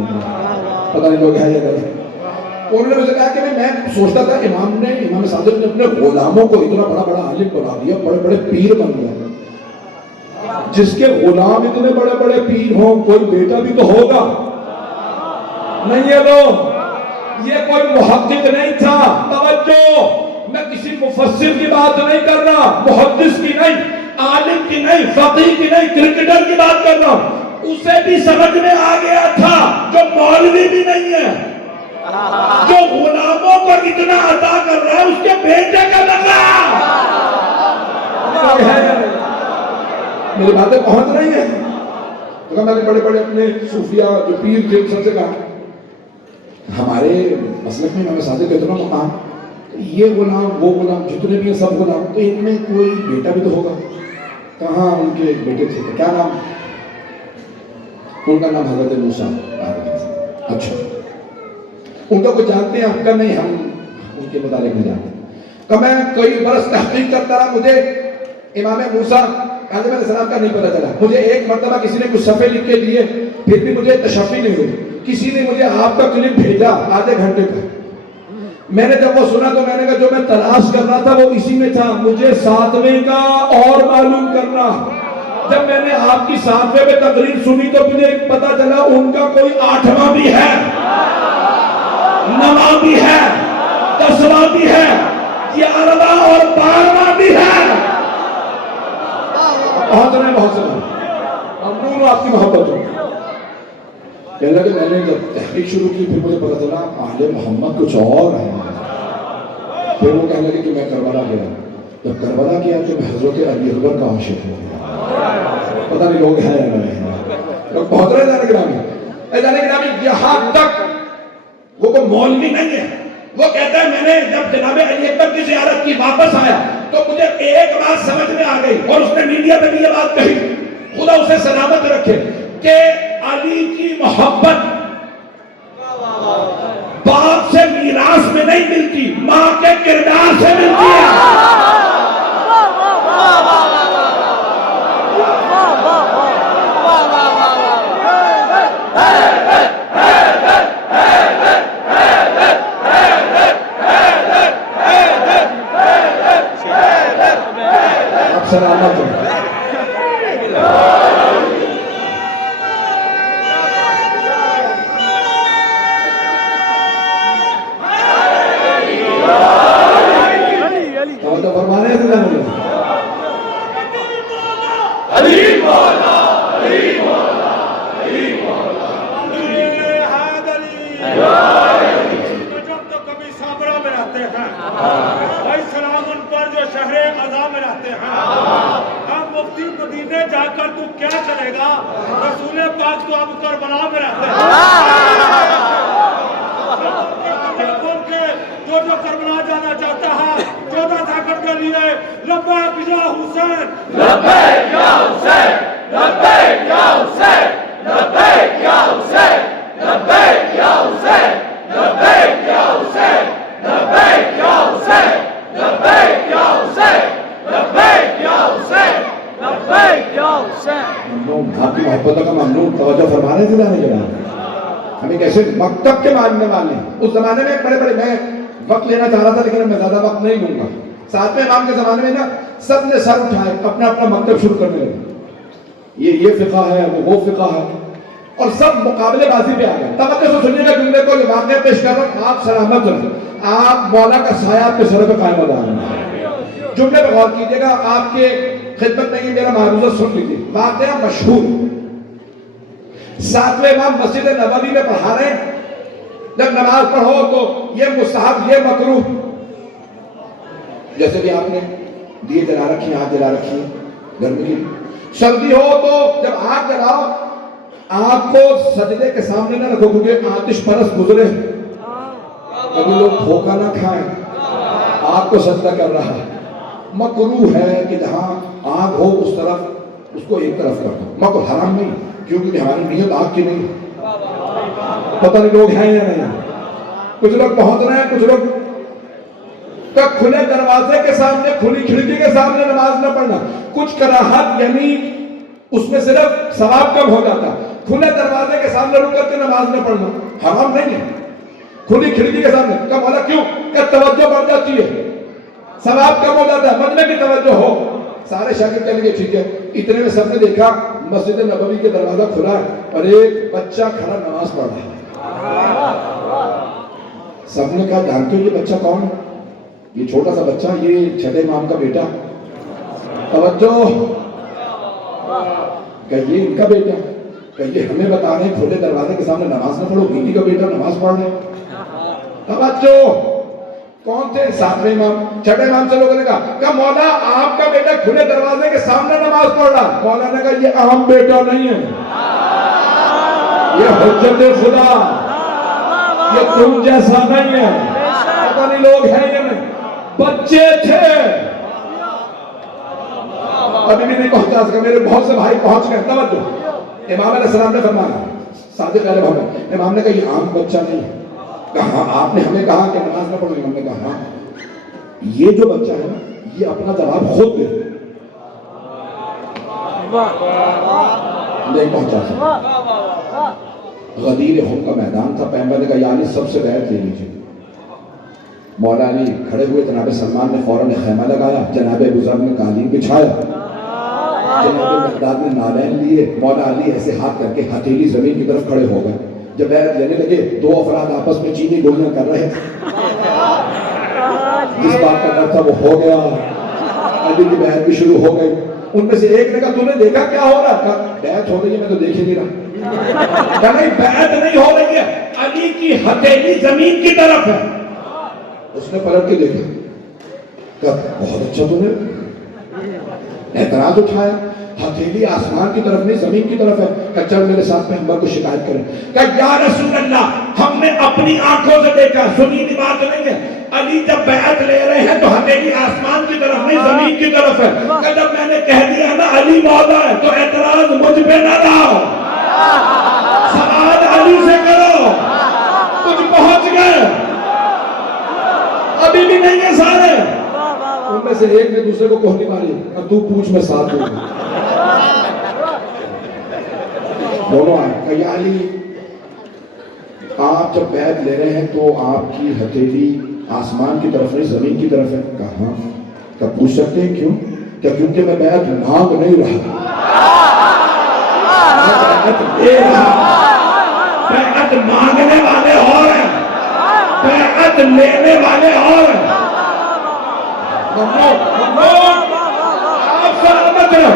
پتہ نہیں لوگ ہے یا نہیں. انہوں نے مجھے کہا کہ میں سوچتا تھا امام صادق نے اپنے غلاموں کو اتنا بڑا بڑا عالم بنا دیا, بڑے بڑے پیر بن گیا. جس کے غلام اتنے بڑے بڑے پیر ہوں کوئی بیٹا بھی تو ہوگا. نہیں ہے لوگ, یہ کوئی محقق نہیں تھا. توجہ, میں کسی مفسر کی بات نہیں کر رہا, محدث کی نہیں, عالم کی نہیں, فقیہ کی نہیں, کرکٹر کی بات کر رہا ہوں. اسے بھی سمجھ میں آ گیا تھا جو مولوی بھی نہیں ہے, جو غلاموں کو اتنا عطا کر رہا ہے اس کے بیٹے کا لگا. میری باتیں پہنچ رہی ہیں. تو میں نے بڑے بڑے اپنے صوفیہ جو پیر تھے ان سب سے کہا ہمارے مسلک میں امام صادق کا اتنا مقام, یہ غلام وہ غلام جتنے بھی ہیں سب غلام, تو ان میں کوئی بیٹا بھی تو ہوگا. کہاں ان کے بیٹے تھے, کیا نام؟ ان کا نام حضرت موسیٰ. اچھا ان کو جانتے ہیں, آپ کا نہیں, ہم ان کے متعلق نہیں جانتے. کہ میں کئی برس تحقیق کرتا رہا, مجھے امام موسیٰ کاظم علیہ السلام کا نہیں پتا چلا. مجھے ایک مرتبہ کسی نے کچھ صفحے لکھ کے دیے, پھر بھی مجھے تشفی نہیں ہوئی. کسی نے مجھے آپ کا کلپ بھیجا آدھے گھنٹے کا. میں نے جب وہ سنا تو میں نے کہا جو میں تلاش کر رہا تھا وہ اسی میں تھا, مجھے 7ویں کا اور معلوم کرنا. جب میں نے آپ کی 7ویں میں تقریر سنی تو مجھے پتا چلا ان کا کوئی 8واں بھی ہے, 9واں بھی ہے, 10واں بھی ہے, 11واں اور 12واں بھی ہے. بہت رہے بہت سے ممنون آپ کی محبت ہو. کہنے لگے میں نے جب تحقیق شروع کی پھر مجھے پتا چلا آل محمد کچھ اور ہے. پھر وہ کہنے لگے کہ میں کربلا گیا. جب کربلا گیا تو میں حضرت علی اکبر کا عاشق ہو گیا. پتہ نہیں لوگ ہیں یا نہیں ہیں. لوگ بہت رہے جانے گرامی یہاں تک وہ کوئی مولوی نہیں ہے. وہ کہتا ہے میں نے جب جناب علی اکبر کی زیارت کی واپس آیا تو مجھے ایک بات سمجھ میں آ گئی, اور اس نے میڈیا پہ بھی یہ بات کہی, خدا اسے سلامت رکھے, کہ علی کی محبت باپ سے میراث میں نہیں ملتی, ماں کے کردار سے ملتی ہے. سلامت رہے. تو فرمانے ہیں زندہ نہیں. جب تو کبھی سامرا میں رہتے ہیں بھائی سلام ان پر جو شہر قضا میں رہتے ہیں. اب مفتی مدینے جا کر تو کیا کرے گا؟ رسول پاک تو اب کربلا میں رہتے ہیں. جو کربلا جانا چاہتا ہے 14 سیکنڈ کے لیے لبیک یا حسین، لبیک یا حسین، لبیک یا حسین، لبیک یا حسین، لبیک یا حسین، لبیک یا حسین، لبیک یا حسین، لبیک یا حسین، لبیک یا حسین، لبیک یا حسین. ممنون. آپ کی محبتوں کا ممنون. توجہ فرما رہے ہیں زندہ نہیں جناب. ہمیں کیسے مکتب کے ماننے والے ہیں. اس زمانے میں بڑے بڑے، میں وقت لینا چاہ رہا تھا لیکن میں زیادہ وقت نہیں لوں گا. ساتویں امام کے زمانے میں نا سب نے سر اٹھائے، اپنا اپنا مکتب شروع کرنے لگے. یہ فقہ ہے، وہ فقہ ہے، اور سب مقابلے بازی پہ آ گئے. توجہ سے سنیے گا جملے کو، یہ واقعہ پیش کر رہا ہوں. آپ سلامت رہیں، آپ مولا کا سایہ آپ کے سر پہ قائم ہوتا ہے. جملے پہ غور کیجیے گا. آپ کے خدمت میں یہ میرا معروضہ سن لیجیے. واقعہ مشہور. ساتویں امام مسجد نبوی میں پڑھا رہے ہیں. جب نماز پڑھو تو یہ مستحب، یہ مکروہ. جیسے بھی آپ نے دیے جلا رکھی ہیں، آگ جلا رکھی ہے گرمی کی. سردی ہو تو جب آگ جلاؤ، آگ کو سجدے کے سامنے نہ رکھو کیونکہ آتش پرست گزرے. کبھی لوگ دھوکہ نہ کھائیں، آگ کو سجدہ کر رہا ہے. مکروہ ہے کہ جہاں آگ ہو اس طرف اس کو ایک طرف کر دو. مکروہ حرام نہیں کیونکہ ہماری نیت آگ کی نہیں. پتہ نہیں لوگ ہیں یا نہیں. کچھ لوگ پہنچ رہے ہیں، کچھ لوگ کا کھلے دروازے کے سامنے، کھلی کھڑکی کے سامنے نماز نہ پڑھنا. کچھ کراہت یعنی اس میں صرف ثواب کم ہو جاتا. کھلے دروازے کے سامنے رک کر کے نماز نہ پڑھنا حرام نہیں ہے. کھلی کھڑکی کے سامنے کا بولا کیوں کہ توجہ بڑھ جاتی ہے، ثواب کم ہو جاتا ہے. مجمع کی توجہ ہو. سارے شاگرد کہہ لیے ٹھیک ہے. اتنے میں سب نے دیکھا مسجد نبوی کے دروازہ کھلا ہے اور ایک بچہ کھڑا نماز پڑھ رہا ہے. سب نے کہا جانتے ہو یہ بچہ کون ہے؟ یہ چھوٹا سا بچہ، یہ چھٹے امام کا بیٹا. توجہ، کہ یہ ان کا بیٹا، کہ یہ ہمیں بتا رہے ہیں کھلے دروازے کے سامنے نماز نہ پڑھو، انہی کا بیٹا نماز پڑھ رہے ہیں. توجہ. کون تھے؟ ساتویں امام. چھٹے امام سے لوگوں نے کہا کہ مولا آپ کا بیٹا کھلے دروازے کے سامنے نماز پڑھ رہا. مولا نے کہا یہ عام بیٹا نہیں ہے، یہ حجت خدا، یہ تم جیسا نہیں ہے. پتہ نہیں لوگ ہیں یا نہیں. بچے تھے، ابھی بھی نہیں پہنچا سکا. میرے بہت سے بھائی پہنچ گئے. توجہ. امام علیہ السلام نے فرمایا، صادق علیہ محمد، امام نے کہا یہ عام بچہ نہیں ہے. کہا آپ نے ہمیں کہا کہ نماز نہ پڑھو. امام نے کہا ہاں یہ جو بچہ ہے نا یہ اپنا جواب خود دے. نہیں پہنچا سکا. غدیر خون کا میدان تھا. پیغمبر نے کہا یا علی سب سے بیعت لے لیجیے. مولا علی کھڑے ہوئے. جناب سلمان نے فوراً خیمہ لگایا. جناب ابو ذر نے قالین بچھایا. جناب مقداد نے نالین لیے. مولا علی ایسے ہاتھ کر کے ہتھیلی زمین کی طرف کھڑے ہو گئے. جب بیعت لینے لگے دو افراد آپس میں چینی گولیاں کر رہے تھے. جس بات کا ڈر تھا وہ ہو گیا. علی کی بیعت بھی شروع ہو گئی. ان میں سے ایک نے کہا تو نے دیکھا کیا ہو رہا؟ کہا بیعت ہو رہی ہے، میں تو دیکھ ہی نہیں رہا. کہا نہیں بیعت نہیں ہو رہی ہے، علی کی ہتھیلی زمین کی طرف ہے. اس نے پلٹ کے دیکھا. کہا بہت اچھا تو نے اعتراض اٹھایا. ہتھیلی آسمان کی طرف نہیں زمین کی طرف ہے. کہ چل میرے ساتھ پیغمبر کو شکایت کریں. کہ یا رسول اللہ ہم نے اپنی آنکھوں سے دیکھا، سنی دی بات نہیں ہے. علی جب بیعت لے رہے ہیں تو ہتھیلی آسمان کی طرف نہیں زمین کی طرف ہے. کہ جب میں نے کہہ دیا نا علی مولا ہے تو اعتراض مجھ پہ نہ لاؤ، سوال علی سے کرو. کچھ پہنچ گئے، ابھی بھی نہیں ہے سارے. ان میں سے ایک نے دوسرے کو کوہنی ماری. تو پوچھ میں ساتھ دوں گا. دونوں آئے. کہ یا علی آپ جب بیعت لے رہے ہیں تو آپ کی ہتھیلی آسمان کی طرف نہیں زمین کی طرف ہے. کہا ہاں. کہ پوچھ سکتے ہیں کیوں؟ کیا کیونکہ میں بیعت مانگ نہیں رہا، میں بیعت دے رہا۔ بیعت مانگنے والے اور ہیں، بیعت لینے والے اور ہیں۔ آپ سلامت رہو،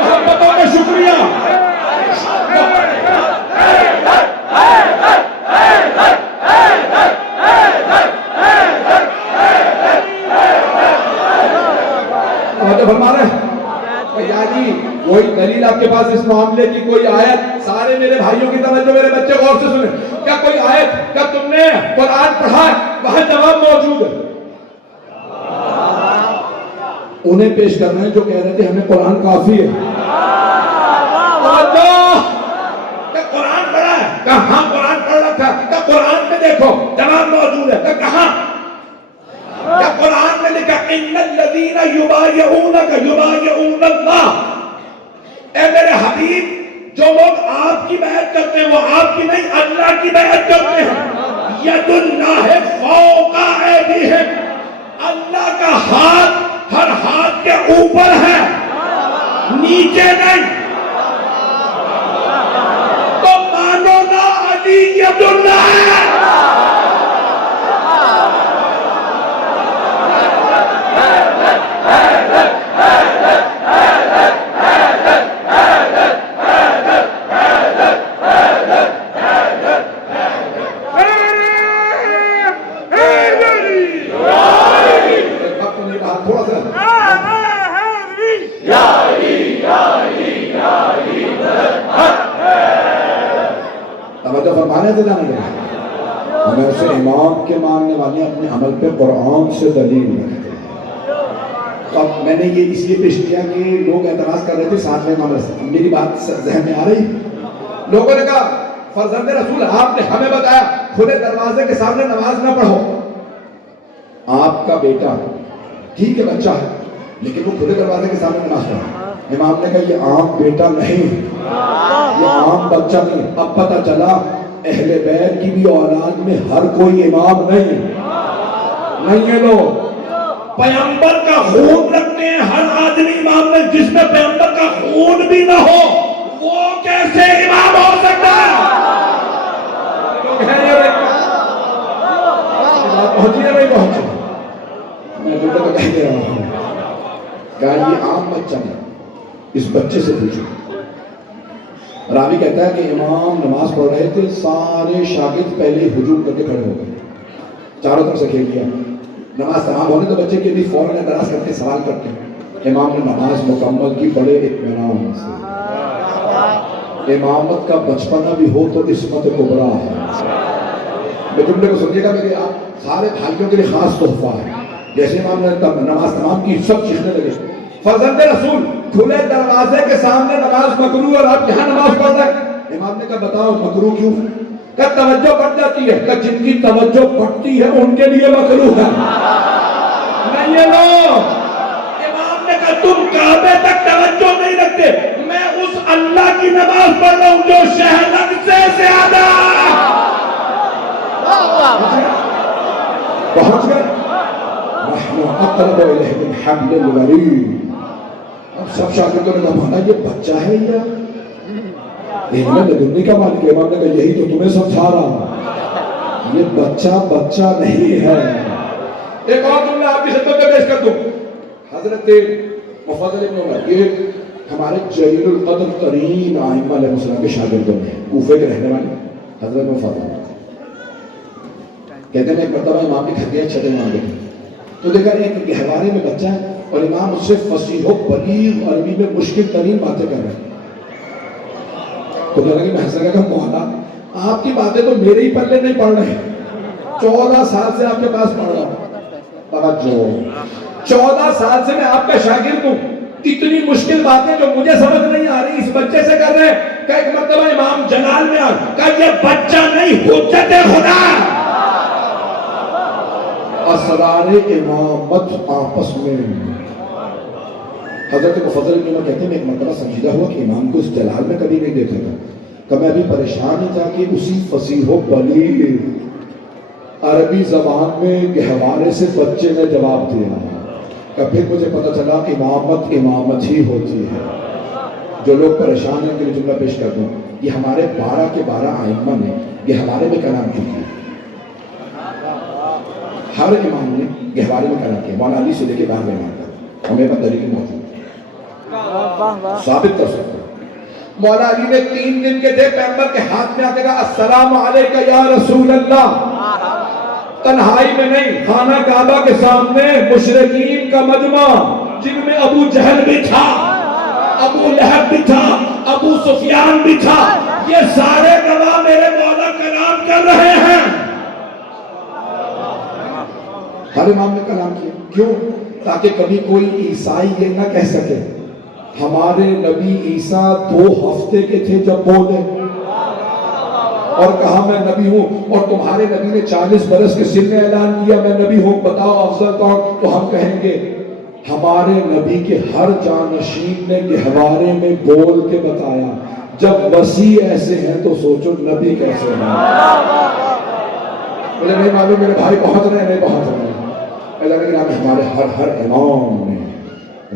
محبتوں کا شکریہ۔ فرما رہے ہیں یا جی کوئی دلیل آپ کے پاس اس معاملے کی، کوئی آیت؟ سارے میرے بھائیوں کی توجہ، میرے بچے غور سے سنیں، کیا کوئی آیت، کیا تم نے قرآن پڑھا ہے؟ وہاں جواب موجود ہے۔ انہیں پیش کرنا ہے جو کہہ رہے تھے ہمیں قرآن کافی ہے۔ کیا قرآن پڑھا ہے؟ کہاں قرآن پڑھ رکھا ہے؟ کیا قرآن میں دیکھو جواب موجود ہے۔ کہاں؟ کیا قرآن میں لکھا ان الذین یبایعونک یبایعون اللہ؟ اے میرے حبیب، جو لوگ آپ کی بیعت کرتے ہیں وہ آپ کی نہیں، اللہ کی بیعت کرتے ہیں۔ ید اللہ فوق ایدیہم، اللہ کا ہاتھ ہر ہاتھ کے اوپر ہے، نیچے نہیں۔ تو مانو نا علی ید اللہ ہے۔ توجہ فرمانے سے جانا گیا، ہمیں اسے امام کے ماننے والے اپنے عمل پہ قرآن سے دلیل رکھتے ہیں۔ اب میں نے یہ اس لیے پیش کیا کہ لوگ اعتراض کر رہے تھے ساتھ میں امام رسول، میری بات ذہن میں آ رہی؟ لوگوں نے کہا فرزند رسول آپ نے ہمیں بتایا کھلے دروازے کے سامنے نماز نہ پڑھو۔ آپ کا بیٹا ٹھیک ہے بچہ ہے لیکن وہ کھلے دروازے کے سامنے نماز پڑھا۔ امام نے کہا یہ عام بیٹا نہیں، یہ عام بچہ نہیں۔ اب پتہ چلا اہل بیت کی بھی اولاد میں ہر کوئی امام نہیں ہے۔ لوگ پیغمبر کا خون رکھتے ہیں، ہر آدمی امام میں، جس میں پیغمبر کا خون بھی نہ ہو وہ کیسے امام ہو سکتا ہے؟ پہنچی ہے نہیں پہنچی؟ میں بیٹا تو کہہ دے رہا ہوں کہا یہ عام بچہ نہیں، اس بچے سے پوچھو۔ راوی کہتا ہے کہ امام نماز پڑھ رہے تھے، سارے شاگرد پہلے ہجوم کر کے کھڑے ہو گئے، چاروں طرف سے کھیل لیا۔ نماز تمام ہونے تو بچے کے لیے فوراً اعتراض کرتے سوال کرتے ہیں۔ امام نے نماز مکمل کی بڑے اطمینان سے۔ امامت کا بچپنا بھی ہو تو عصمت کبریٰ ہے۔ میں جملے کو سمجھے گا، میرے آپ سارے بھائیوں کے لیے خاص تحفہ ہے۔ جیسے امام نے نماز تمام کی سب چیخنے لگے فرزند رسول کھلے دروازے کے سامنے نماز مکروہ اور آپ یہاں نماز پڑھ رہے ہیں۔ امام نے کہا بتاؤ مکروہ کیوں؟ کہ توجہ بڑھ جاتی ہے، کہ جن کی توجہ بڑھتی ہے ان کے لیے مکروہ ہے۔ نہیں یہ لوگ، امام نے کہا تم کعبے تک توجہ نہیں رکھتے، میں اس اللہ کی نماز پڑھ رہا ہوں جو شہنگ سے زیادہ پہنچ گئے۔ نحن اقرب الیہ من حبل الورید۔ اب سب شاگردوں نے کہا یہ بچہ ہے یا علم لدنی کا مالک ہے؟ امام نے کہا یہی تو تمہیں سمجھا رہا ہوں، یہ بچہ نہیں ہے۔ ایک اور جملہ آپ کی خدمت میں پیش کر دوں۔ حضرت مفضل ابن عمر، یہ ہمارے جلیل القدر ترین ائمہ علیہ السلام کے شاگردوں میں، کوفے کے رہنے والے حضرت مفضل کہتے ہیں ایک مرتبہ امام کے گھر گئے چھٹے مانگے تو دیکھا ایک گہوارے میں بچہ ہے اور امام اس سے فصیح و بلیغ عربی میں مشکل ترین باتیں کر رہے ہیں۔ تو کہنے لگے میں ہنس لگا کہ مولا آپ کی باتیں تو میرے ہی پلے نہیں پڑھ رہے، 14 سال سے آپ کے پاس پڑھ رہا ہوں۔ توجہ، 14 سال سے میں آپ کا شاگرد ہوں، اتنی مشکل باتیں جو مجھے سمجھ نہیں آ رہی اس بچے سے کر رہے ہیں۔ کہ ایک مرتبہ امام جلال میں کہا یہ بچہ نہیں حجت خدا۔ اسرار امامت آپس میں۔ حضرت مفضل ابن عمر کہتے ہیں میں ایک مرتبہ سمجھدہ ہوا کہ امام کو اس جلال میں کبھی نہیں دیکھا تھا، کہ میں ابھی پریشان ہی تھا کہ اسی فصیح و بلیغ عربی زبان میں گہوارے سے بچے نے جواب دیا کہ پھر مجھے پتہ چلا امامت امامت ہی ہوتی ہے. جو لوگ پریشان ہیں ان کے لیے جملہ پیش کر دوں. یہ ہمارے 12 کے 12 ائمہ نے یہ ہمارے میں کلام کیوں کیا؟ ہر امام نے گہوارے میں کلام کیا. مولانا علی سے لے کے 12 امام تک ہمیں پر دلیل موجود ثابت کر سکتے ہیں. مولا علی نے 3 دن کے تھے، پیغمبر کے ہاتھ میں آ کے کہا السلام علیکہ یا رسول اللہ. تنہائی میں نہیں، خانہ کعبہ کے سامنے مشرکین کا مجمع جن میں ابو جہل بھی تھا، ابو لہب بھی تھا، ابو سفیان بھی تھا. یہ سارے گواہ میرے مولا کلام کر رہے ہیں. ہر امام نے کلام کیا. کیوں؟ تاکہ کبھی کوئی عیسائی یہ نہ کہہ سکے ہمارے نبی عیسیٰ 2 ہفتے کے تھے جب بولے اور کہا میں نبی ہوں، اور تمہارے نبی نے 40 برس کے سن میں اعلان کیا میں نبی ہوں، بتاؤ افضل کون؟ تو ہم کہیں گے ہمارے نبی کے ہر جانشین نے گہوارے میں بول کے بتایا. جب وسیع ایسے ہیں تو سوچو نبی کیسے ہیں. مجھے نہیں معلوم میرے بھائی پہنچ رہے ہیں نہیں پہنچ رہے ہیں. ہمارے ہر امام نے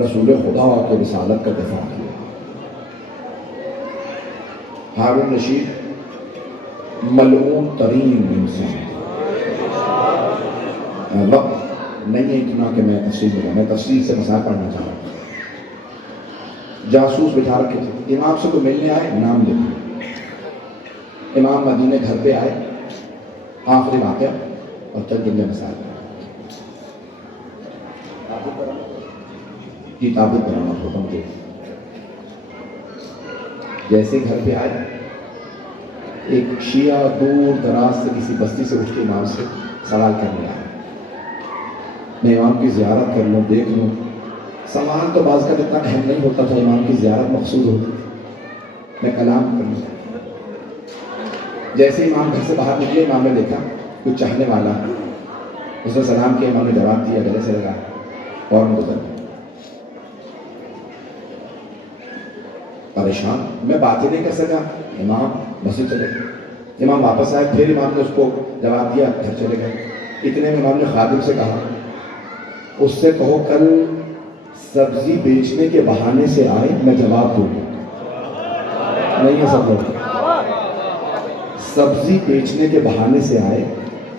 رسول خدا کے رسالت کا دفاع کیا. ہارون رشید ملعون ترین انسان. وقت نہیں ہے اتنا کہ میں تفصیل میں میں تفصیل سے مسائل پڑھنا چاہ رہا ہوں. جاسوس بٹھا رکھے تھے. امام سے تو ملنے آئے، نام لکھے. امام مدینے گھر پہ آئے، آخری واقعہ اور چند جملے مسائل کی تابت برآمد حکم دے. جیسے گھر پہ آئے، ایک شیعہ دور دراز سے کسی بستی سے اٹھ کے امام سے سوال کرنے آئے. میں امام کی زیارت کر لوں، دیکھ لوں. سوال تو بعض کا اتنا اہم نہیں ہوتا تھا، امام کی زیارت مقصود ہوتی، میں کلام کر لوں. جیسے امام گھر سے باہر نکلے، امام نے دیکھا کچھ چاہنے والا ہے. اس نے سلام کیا، امام نے جواب دیا، گلے سے لگا اور گزر گیا. پریشان، میں بات ہی نہیں کر سکا. امام مسجد چلے گئے. امام واپس آئے، پھر امام نے اس کو جواب دیا، گھر چلے گئے. اتنے میں امام نے خادم سے کہا اس سے کہو کل سبزی بیچنے کے بہانے سے آئے، میں جواب دوں گا. نہیں ہے سب لوگ سبزی بیچنے کے بہانے سے آئے،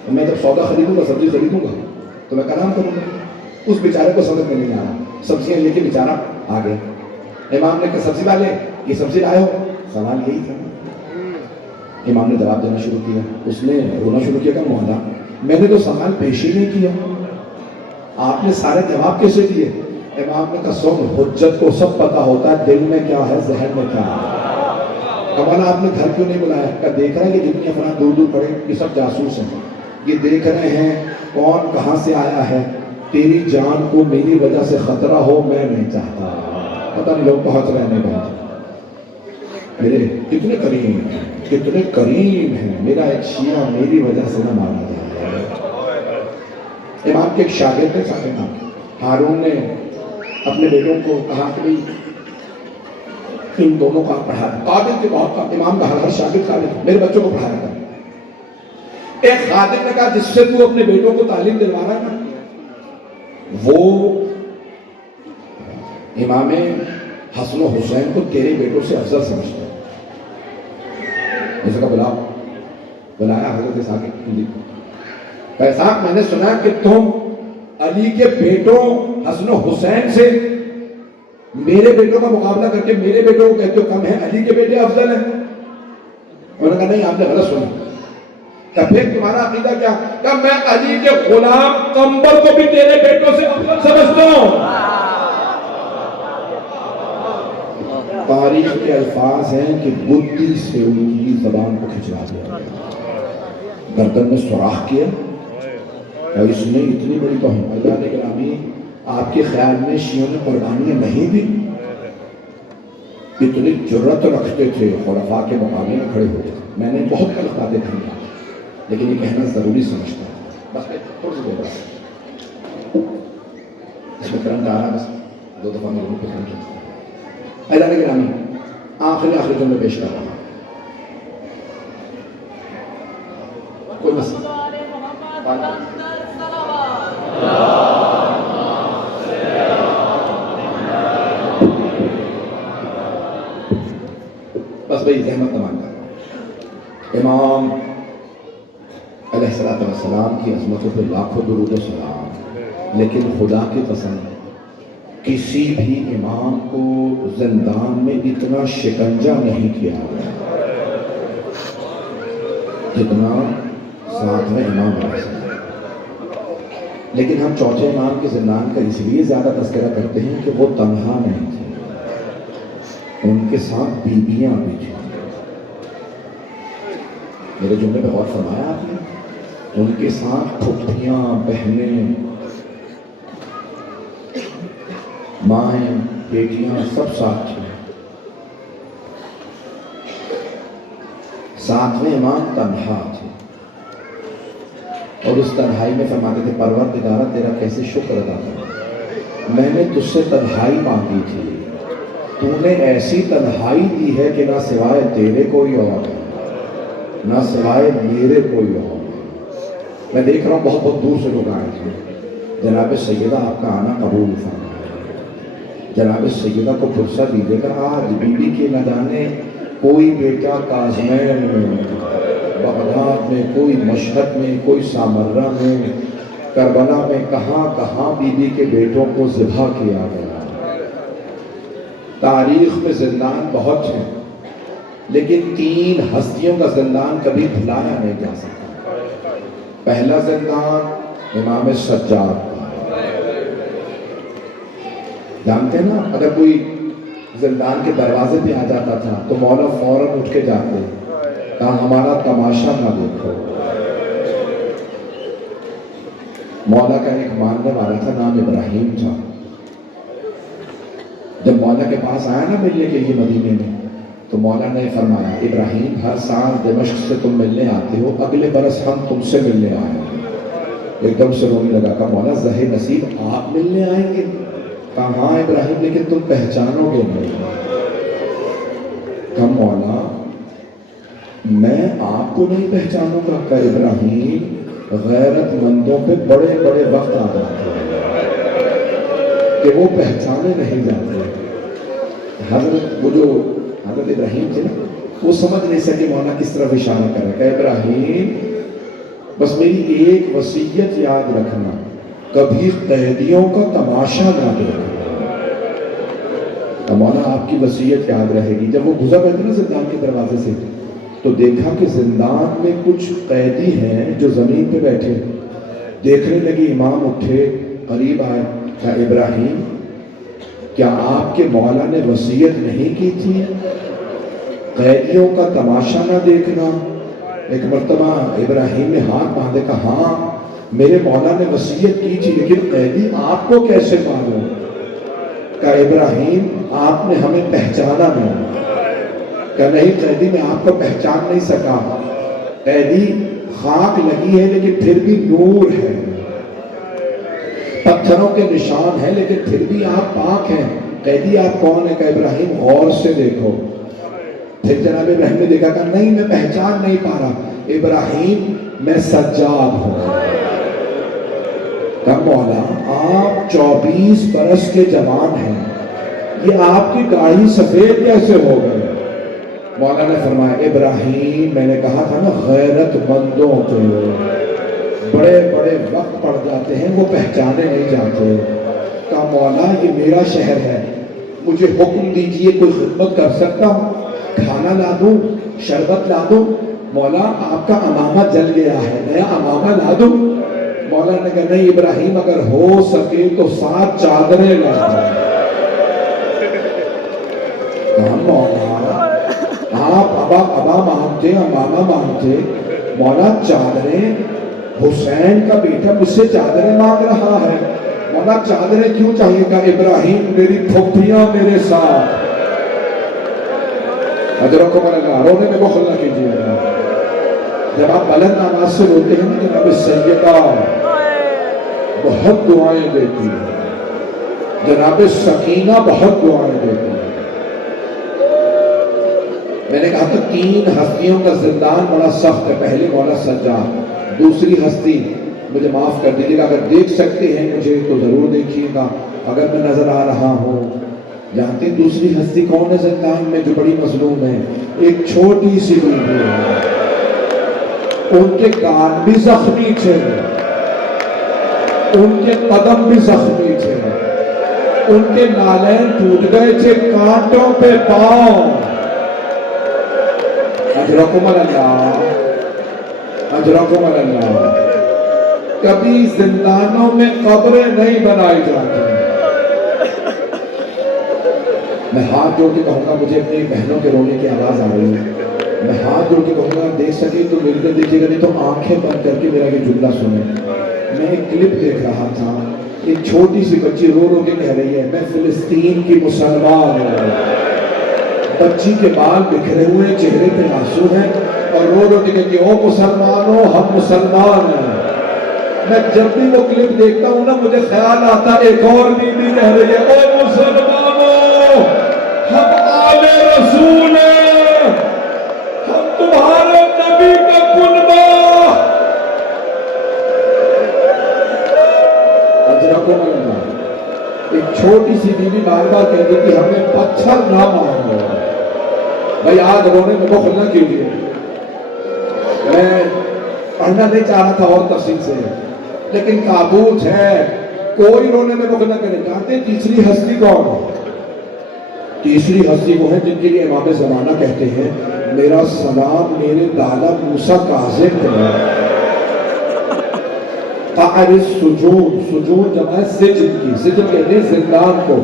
میں جب سودا خریدوں گا، سبزی خریدوں گا تو میں کلام کروں گا. اس بیچارے کو سمجھ میں نہیں آ رہا، سبزیاں لے کے بیچارہ آ گیا. امام نے کہا سبزی والے یہ سبزی لائے ہو؟ سوال یہی تھا. امام نے جواب دینا شروع کیا. اس نے رونا شروع کیا کہ مولانا میں نے تو سوال پیش ہی نہیں کیا، آپ نے سارے جواب کیسے دیے؟ امام نے کہا سن، حجت کو سب پتا ہوتا ہے دل میں کیا ہے، ذہن میں کیا ہے. مولانا آپ نے گھر کیوں نہیں بلایا؟ کہ دیکھ رہے ہیں کہ جتنی افراد دور دور پڑے یہ سب جاسوس ہیں، یہ دیکھ رہے ہیں کون کہاں سے آیا ہے. تیری جان کو میری وجہ سے خطرہ ہو میں نہیں چاہتا. پتہ نہیں لوگ پہنچ رہے ہیں نہیں پہنچ. میرے کتنے کریم ہیں، کتنے کریم ہیں. میرا ایک شیعہ میری وجہ سے نہ مارا جائے. امام کے ایک شاگرد تھے صاحب امام ہارون نے اپنے بیٹوں کو کہا کہ بھائی ان دونوں کا پڑھا. قابل کے بہت کا امام کا ہر شاگرد قابل، میرے بچوں کو پڑھایا تھا. ایک خادم نے کہا جس سے تو اپنے بیٹوں کو تعلیم دلوا رہا ہے وہ امام حسن و حسین کو تیرے بیٹوں سے افضل سمجھتا ہے. جیسے کہ بلایا حضرت ثاقب. ثاقب میں نے سنا کہ تم علی کے بیٹوں حسن و حسین سے میرے بیٹوں کا مقابلہ کر کے میرے بیٹوں کو کہتے ہو کم ہے، علی کے بیٹے افضل ہیں. انہوں نے کہا نہیں آپ نے غلط سنا. کہ پھر تمہارا عقیدہ کیا؟ کہ میں علی کے غلام قمبر کو بھی تیرے بیٹوں سے افضل سمجھتا ہوں. تاریخ کے الفاظ ہیں کہ بدھی سے ان کی زبان کو کھچلا دیا، گردن میں سوراخ کیا اور اس نے اتنی بڑی توہین. اللہ نے گرامی آپ کے خیال میں شیعوں نے قربانیاں نہیں دی؟ اتنی جرت رکھتے تھے، خلفاء کے مقابلے میں کھڑے ہوتے تھے. میں نے بہت غلط باتیں کہی لیکن یہ کہنا ضروری سمجھتا ہوں. بس تھوڑی سی دیر اس میں کرنٹ آ رہا ہے، بس 2 دفعہ میں روح پہ کرنٹ رکھتا ہوں. اللہ نے گرامی آخری جملے پیش کر رہا ہوں. کوئی مسئلہ بس بھائی زحمت نہ مانگا. امام علیہ السلام کی عظمتوں پہ لاکھوں درود و سلام، لیکن خدا کی قسم کسی بھی امام کو زندان میں اتنا شکنجہ نہیں کیا جتنا ساتویں امام علیہ السلام. لیکن ہم چوتھے امام کے زندان کا اس لیے زیادہ تذکرہ کرتے ہیں کہ وہ تنہا نہیں تھے، ان کے ساتھ بیویاں بھی تھیں. میرے جملے پہ غور فرمایا آپ نے؟ ان کے ساتھ پھپھیاں، بہنیں، مائیں، بیٹیاں سب ساتھ تھیں. ساتویں امام تنہا تھے اور اس تنہائی میں فرماتے تھے پروردگارہ تیرا کیسے شکر ادا کروں، میں نے تجھ سے تنہائی مانگی تھی، تو نے ایسی تنہائی دی ہے کہ نہ سوائے تیرے کوئی اور ہے، نہ سوائے میرے کوئی اور. میں دیکھ رہا ہوں بہت بہت دور سے لوگ آئے تھے. جناب سیدہ آپ کا آنا قبول فرمائے. جناب سیدہ کو فرصت دیجیے گا. آج بیوی کے نہ جانے کوئی بیٹا کاظمین میں، بغداد میں، کوئی مشہد میں، کوئی سامرہ میں، کربلا میں، کہاں کہاں بیوی کے بیٹوں کو ذبح کیا گیا. تاریخ میں زندان بہت ہیں لیکن 3 ہستیوں کا زندان کبھی بھلایا نہیں جا سکتا. پہلا زندان امام سجاد کا، جانتے ہیں نا، اگر کوئی زندان کے دروازے پہ آ جاتا تھا تو مولا فوراً اٹھ کے جاتے، کہا ہمارا تماشا نہ دیکھو. مولا کا ایک ماننے والا تھا، نام ابراہیم تھا. جب مولا کے پاس آیا نا ملنے کے لیے مدینے میں، تو مولا نے فرمایا ابراہیم ہر سال دمشق سے تم ملنے آتے ہو، اگلے برس ہم تم سے ملنے آئے ہیں. ایک دم سے رونے لگا، کہا مولا زہر نصیب آپ ملنے آئیں گے؟ کہا ہاں ابراہیم لیکن تم پہچانو گے نہیں. کہا مولا میں آپ کو نہیں پہچانوں گا. کہا ابراہیم غیرت مندوں پہ بڑے بڑے وقت آ جاتے ہیں کہ وہ پہچانے نہیں جاتے. حضرت وہ جو حضرت ابراہیم تھے نا، وہ سمجھ نہیں سکے مولا کس طرف اشارہ کرے. کہ ابراہیم بس میری ایک وصیت یاد رکھنا، کبھی قیدیوں کا تماشا نہ دیکھنا. مولا آپ کی وصیت یاد رہے گی. جب وہ گزر رہے تھے نا زندان کے دروازے سے تو دیکھا کہ زندان میں کچھ قیدی ہیں جو زمین پہ بیٹھے. دیکھنے لگے، امام اٹھے، قریب آئے، کہا ابراہیم کیا آپ کے مولا نے وصیت نہیں کی تھی قیدیوں کا تماشا نہ دیکھنا؟ ایک مرتبہ ابراہیم نے ہاتھ باندھے، کہا ہاں میرے مولا نے وصیت کی تھی لیکن قیدی آپ کو کیسے معلوم؟ کہا ابراہیم آپ نے ہمیں پہچانا نہیں. کہا نہیں قیدی میں آپ کو پہچان نہیں سکا. قیدی خاک لگی ہے لیکن پھر بھی نور ہے، پتھروں کے نشان ہیں لیکن پھر بھی آپ پاک ہیں. قیدی آپ کون ہے؟ کہ ابراہیم غور سے دیکھو. پھر جناب ابراہیم نے دیکھا، کہا نہیں میں پہچان نہیں پا رہا. ابراہیم میں سجاد ہوں. کہا مولا آپ 24 برس کے جوان ہیں، یہ آپ کی داڑھی سفید کیسے ہو گئے؟ مولا نے فرمایا ابراہیم میں نے کہا تھا نا غیرت مندوں کے بڑے بڑے وقت پڑ جاتے ہیں، وہ پہچانے نہیں جاتے. کہا مولا یہ میرا شہر ہے، مجھے حکم دیجئے کوئی خدمت کر سکتا ہوں، کھانا لا دوں، شربت لا دوں؟ مولا آپ کا امامہ جل گیا ہے، نیا امامہ لا دوں؟ مولا نے کہا نہیں ابراہیم اگر ہو سکے تو 7 چادریں لا دوں. کہا مولا آپ ابا مانگتے، امامہ مانگتے، مولا چادریں، حسین کا بیٹا مجھ سے چادریں مانگ رہا ہے، مولا چادریں کیوں چاہیے؟ کہا ابراہیم میری پھپھیاں میرے ساتھ. حضرت رونے میں بخل نہ کیجیے. جب آپ بلند آواز سے روتے ہیں نا جناب سیدہ بہت دعائیں دیتی ہے، جناب سکینہ بہت دعائیں دیتی ہے. میں نے کہا تھا 3 ہستیوں کا زندان بڑا سخت ہے. پہلے مولا سجاد، دوسری ہستی مجھے معاف کر دیجیے گا اگر دیکھ سکتے ہیں مجھے تو ضرور دیکھیے گا، اگر میں نظر آ رہا ہوں جانتے ہیں دوسری ہستی کون ہے زندان میں جو بڑی مظلوم ہے؟ ایک چھوٹی سی بیوی ہے. ان کے کان بھی زخمی تھے, ان کے قدم بھی زخمی تھے, ان کے نالین ٹوٹ گئے تھے, کانٹوں پہ پاؤں. اجرکم اللہ, اجرکم اللہ. کبھی زندانوں میں قبریں نہیں بنائی جاتی. میں ہاتھ جوڑ کے کہوں گا, مجھے اپنی بہنوں کے رونے کی آواز آ رہی ہے, میں ہاتھ جوڑ کے کہوں گا دیکھ سکے تو میرے دل دیکھیے گا, نہیں تو آنکھیں بند کر کے میرا یہ جملہ سنیں. میں ایک کلپ دیکھ رہا تھا, ایک چھوٹی سی بچی رو رو کے کہہ رہی ہے میں فلسطین کی مسلمان ہوں. بچی کے بال بکھرے ہوئے, چہرے پہ آنسو ہیں, اور رو رو کے کہتی ہے او مسلمانوں ہم مسلمان ہیں. میں جب بھی وہ کلپ دیکھتا ہوں نا, مجھے خیال آتا ایک اور بیوی کہہ رہی ہے او مسلمانوں ہم آل رسول ہیں, ہم تمہارے نبی کا کنبہ. اجرکم اللہ. ایک چھوٹی سی بیوی بار بار کہتی کہ ہمیں پتھر نہ مارو. بھائی آج رونے میں بخل نہ کیجیے, میں پڑھنا نہیں چاہ رہا تھا اور تفصیل سے, لیکن تابوت ہے, کوئی رونے میں بخل نہ کرے. جانتے تیسری ہستی کون ہے؟ تیسری ہستی وہ ہے جن کے لیے امام زمانہ کہتے ہیں میرا سلام میرے دادا موسیٰ کاظم کو ہے. قعر سجون, سجون جمع ہے سجن کی, سجن کہتے ہیں زندان کو.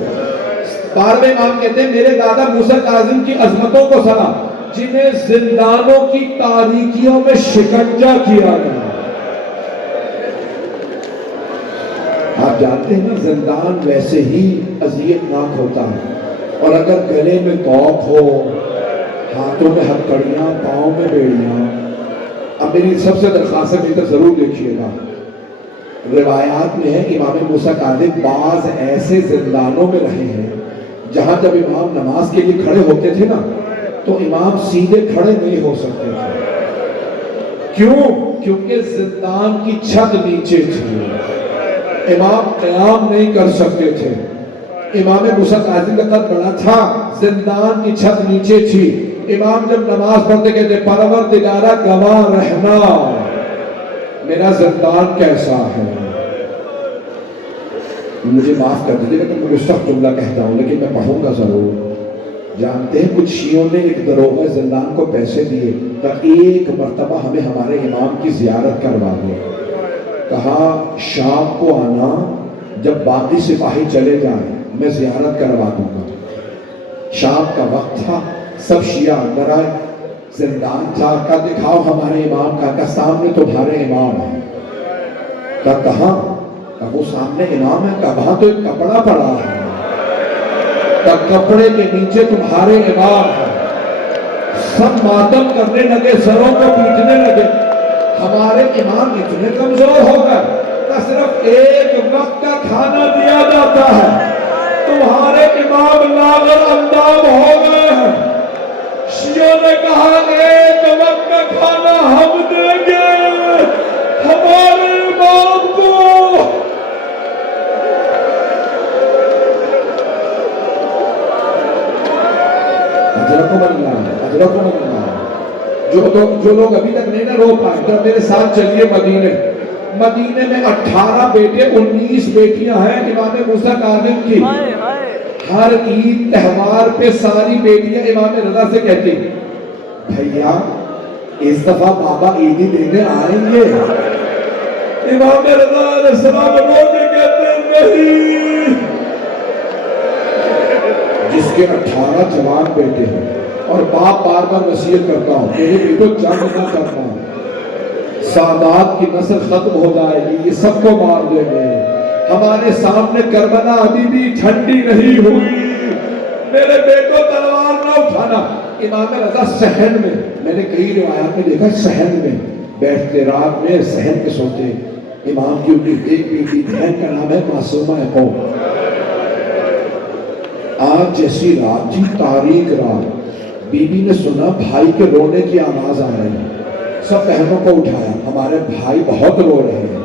12ویں امام کہتے ہیں میرے دادا موسیٰ کاظم کی عظمتوں کو سلام جنہیں زندانوں کی تاریکیوں میں شکنجہ کیا گیا. آپ جانتے ہیں نا زندان ویسے ہی اذیت ناک ہوتا ہے, اور اگر گلے میں توق ہو, ہاتھوں میں ہتھکڑیاں, پاؤں میں بیڑیاں. اب میری سب سے درخواست ہے, میری ضرور دیکھیے گا, روایات میں ہے امام موسیٰ کاظم بعض ایسے زندانوں میں رہے ہیں جہاں جب امام نماز کے لیے کھڑے ہوتے تھے نا تو امام سیدھے کھڑے نہیں ہو سکتے تھے. کیوں؟ کیونکہ زندان کی چھت نیچے تھی, امام قیام نہیں کر سکتے تھے. امام موسیٰ کاظم کا قد بڑا تھا, زندان کی چھت نیچے تھی. امام جب نماز پڑھتے کہتے پروردگارہ گواہ رہنا میرا زندان کیسا ہے. مجھے معاف کر دیجیے کہ میں سخت جملہ کہتا ہوں لیکن میں پڑھوں گا ضرور. جانتے ہیں کچھ شیعوں نے ایک دروغہ زندان کو پیسے دیے کہ ایک مرتبہ ہمیں ہمارے امام کی زیارت کروا دے. کہا شام کو آنا, جب باقی سپاہی چلے جائیں میں زیارت کروا دوں گا. شام کا وقت تھا, سب شیعہ اندر آئے, زندان تھا. کہا دکھاؤ ہمارے امام کا. کہا سامنے تمہارے امام ہے. کہا کہاں؟ کہا وہ سامنے امام ہے. کہا وہاں تو ایک کپڑا پڑا ہے. کہا کپڑے کے نیچے تمہارے امام ہے. سب ماتم کرنے لگے, سروں کو پیٹنے لگے. ہمارے امام اتنے کمزور ہو گئے کہ صرف ایک وقت کا کھانا دیا جاتا ہے, تمہارے امام لاغر اندام ہو گئے ہیں. شیعوں نے کہا ایک وقت کا کھانا ہم دیں گے ہمارے امام کو. اجرکم اللہ, اجرکم اللہ. جو لوگ ابھی تک نہیں نہ رو پائے تو میرے ساتھ چلیے مدینے. مدینے میں 18 بیٹے 19 بیٹیاں ہیں امام موسیٰ کاظم کی. ہر عید تہوار پہ ساری بیٹیاں امام رضا سے کہتی بھیا اس دفعہ بابا عیدی دینے آئیں گے. امام رضا علیہ السلام رو کے کہتے نہیں. جس کے 18 جوان بیٹے ہیں اور باپ بار بار نصیحت کرتا ہوں میرے بیٹوں جنگ نہ کرنا, سادات کی نسل ختم ہو جائے گی, یہ سب کو مار دیں گے. ہمارے سامنے کربلا ابھی بھی ٹھنڈی نہیں ہوئی, میرے بیٹوں تلوار نہ اٹھانا. امام رضا صحن میں نے کئی روایات میں دیکھا, صحن میں بیٹھتے, رات میں صحن پہ سوتے. امام کی ان کی ایک بیٹی بہن کا نام ہے معصومہ قوم. آج جیسی رات تھی, تاریک رات, بی بی نے سنا بھائی کے رونے کی آواز آ رہی ہے. سب بہنوں کو اٹھایا, ہمارے بھائی بہت رو رہے ہیں,